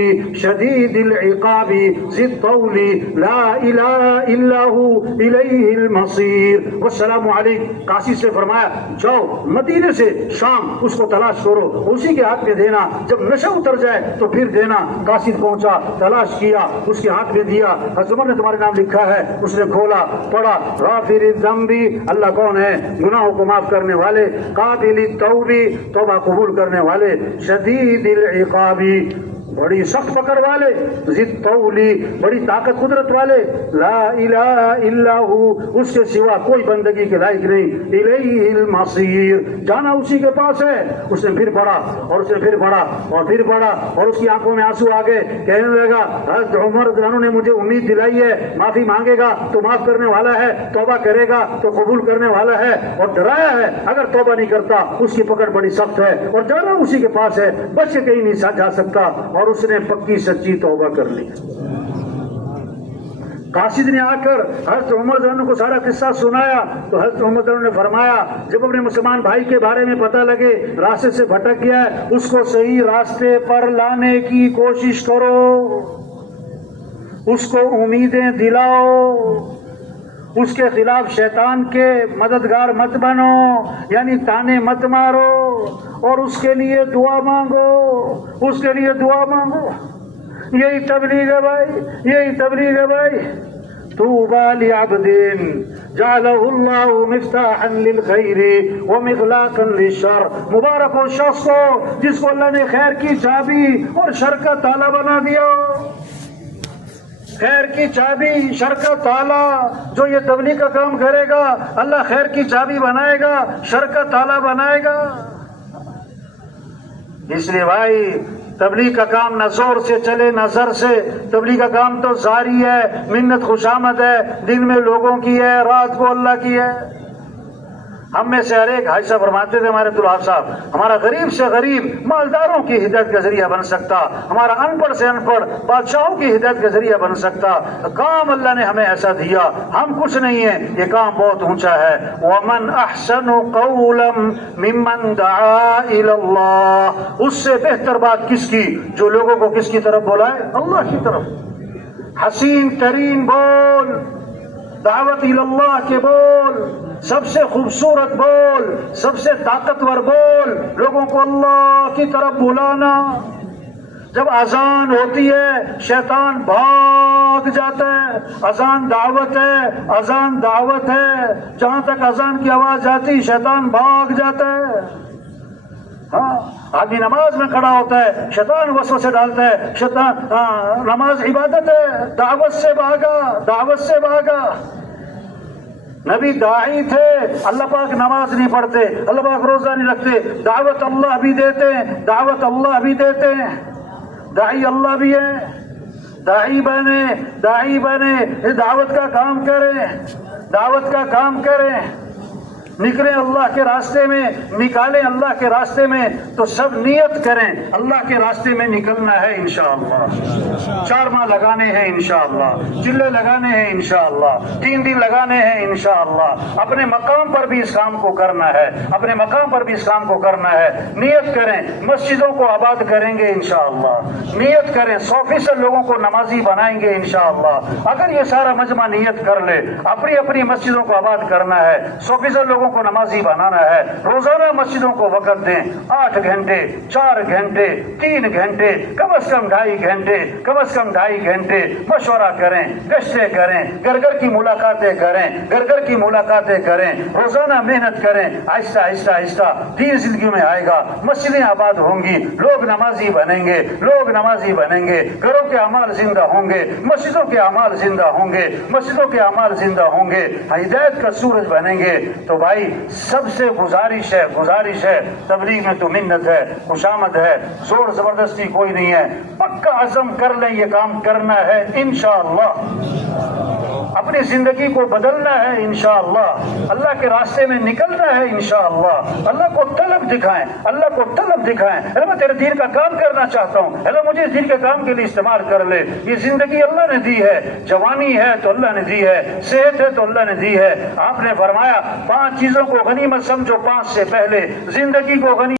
شدید العقاب ذی الطول لا الہ الا ہو الیہ المصیر والسلام علیک۔ قاصد سے فرمایا جاؤ مدینے سے شام اس کو تلاش کرو، اسی کے ہاتھ میں دینا، جب نشہ اتر جائے تو پھر دینا۔ قاصد پہنچا، تلاش کیا، اس کے ہاتھ میں دیا، حضرت عمر نے تمہارے نام لکھا ہے۔ اس نے کھولا، پڑھا، غافر الذنب، اللہ کون ہے؟ گناہوں کو معاف کرنے والے، قابل التوب، توبہ قبول کرنے والے، شدید العقاب، بڑی سخت پکڑ والے، ذی الطول، بڑی طاقت قدرت والے، لا الہ الا ہو، اس کے سوا کوئی بندگی کے لائق نہیں، الیہ المصیر، جانا اسی کے پاس ہے۔ اس نے پھر پڑھا اور اس نے پھر پڑھا اور پھر پڑھا اور اس کی آنکھوں میں آنسو آ گئے، کہنے لگا حضرت عمر رضی اللہ عنہ نے مجھے امید دلائی ہے، معافی مانگے گا تو معاف کرنے والا ہے، توبہ کرے گا تو قبول کرنے والا ہے، اور ڈرایا ہے اگر توبہ نہیں کرتا اس کی پکڑ بڑی سخت ہے، اور جانا اسی کے پاس ہے، بچ کے کہیں نہیں جا سکتا۔ اور اس نے پکی سچی توبہ کر لی۔ قاصد نے آ کر حضرت عمر رضی اللہ عنہ کو سارا قصہ سنایا تو حضرت عمر رضی اللہ عنہ نے فرمایا جب اپنے مسلمان بھائی کے بارے میں پتہ لگے راستے سے بھٹک گیا ہے، اس کو صحیح راستے پر لانے کی کوشش کرو، اس کو امیدیں دلاؤ، اس کے خلاف شیطان کے مددگار مت بنو، یعنی تانے مت مارو، اور اس کے لیے دعا مانگو، اس کے لیے دعا مانگو۔ یہی تبلیغ ہے بھائی، طوبى لعبد جعله الله مفتاحا للخير ومغلاقا للشر، مبارک ہو شخص کو جس کو اللہ نے خیر کی چابی اور شر کا تالا بنا دیا۔ خیر کی چابی، شر کا تالا، جو یہ تبلیغ کا کام کرے گا اللہ خیر کی چابی بنائے گا، شر کا تالا بنائے گا۔ اس لیے بھائی تبلیغ کا کام نہ زور سے چلے نہ زر سے، تبلیغ کا کام تو زاری ہے، منت خوشامد ہے، دن میں لوگوں کی ہے، رات کو اللہ کی ہے۔ ہم میں سے ہر ایک حاجی صاحب فرماتے تھے ہمارے عبدالوہاب صاحب، ہمارا غریب سے غریب مالداروں کی ہدایت کا ذریعہ بن سکتا، ہمارا ان پڑھ سے ان پڑھ بادشاہوں کی ہدایت کا ذریعہ بن سکتا۔ کام اللہ نے ہمیں ایسا دیا، ہم کچھ نہیں ہیں، یہ کام بہت اونچا ہے۔ وَمَنْ أَحْسَنُ قَوْلًا مِمَّنْ دَعَا إِلَى اللَّهِ، اس سے بہتر بات کس کی جو لوگوں کو کس کی طرف بلائے؟ اللہ کی طرف۔ حسین ترین بول، دعوت الی اللہ کے بول، سب سے خوبصورت بول، سب سے طاقتور بول، لوگوں کو اللہ کی طرف بلانا۔ جب اذان ہوتی ہے شیطان بھاگ جاتا ہے، اذان دعوت ہے، اذان دعوت ہے، جہاں تک اذان کی آواز جاتی شیطان بھاگ جاتا ہے۔ ہاں، آدمی نماز میں کھڑا ہوتا ہے شیطان وسوسے ڈالتا ہے، شیطان نماز عبادت ہے، دعوت سے بھاگا، دعوت سے بھاگا۔ نبی داعی تھے، اللہ پاک نماز نہیں پڑھتے، اللہ پاک روزہ نہیں رکھتے، دعوت اللہ بھی دیتے ہیں، دعوت اللہ بھی دیتے ہیں، داعی اللہ بھی ہے۔ داعی بنے، دعوت کا کام کریں، دعوت کا کام کریں، نکلیں اللہ کے راستے میں، نکالیں اللہ کے راستے میں، تو سب نیت کریں اللہ کے راستے میں نکلنا ہے انشاءاللہ۔ 4 ماہ لگانے ہیں انشاءاللہ، چلے لگانے ہیں انشاءاللہ، 3 دن لگانے ہیں انشاءاللہ۔ اپنے مقام پر بھی اس کام کو کرنا ہے، اپنے مقام پر بھی اس کام کو کرنا ہے۔ نیت کریں، مسجدوں کو آباد کریں گے انشاءاللہ، نیت کریں 100% لوگوں کو نمازی بنائیں گے انشاءاللہ۔ اگر یہ سارا مجمع نیت کر لے اپنی اپنی مسجدوں کو آباد کرنا ہے، 100% لوگوں لوگوں کو نمازی بنانا ہے. روزانہ مسجدوں کو وقت دیں. 8 گھنٹے 4 گھنٹے 3 گھنٹے کم از کم 2.5 گھنٹے کم از کم 2.5 گھنٹے مشورہ کریں, گشتیں کریں, گھر کی ملاقاتیں کریں, گھر کی ملاقاتیں کریں, روزانہ محنت کریں. آہستہ آہستہ آہستہ دین زندگی میں آئے گا, مسجدیں آباد ہوں گی, لوگ نمازی بنیں گے, لوگ نمازی بنیں گے, گھروں کے اعمال زندہ ہوں گے, مسجدوں کے اعمال زندہ ہوں گے, مسجدوں کے اعمال زندہ ہوں گے, ہدایت کا سورج بنیں گے. تو بھائی سب سے گزارش ہے, تبلیغ میں تو منت ہے, خوشامد ہے, زور زبردستی کوئی نہیں ہے. پکا عزم کر لیں یہ کام کرنا ہے انشاءاللہ, اپنی زندگی کو بدلنا ہے انشاءاللہ, اللہ کے راستے میں نکلنا ہے انشاءاللہ. اللہ کو طلب دکھائیں, اللہ کو طلب دکھائیں. ارے میں تیرے دین کا کام کرنا چاہتا ہوں, ارے مجھے اس دین کے کام کے لیے استعمال کر لے. یہ زندگی اللہ نے دی ہے, جوانی ہے تو اللہ نے دی ہے, صحت ہے تو اللہ نے دی ہے. آپ نے فرمایا 5 چیزوں کو غنیمت سمجھو, 5 سے پہلے زندگی کو غنیمت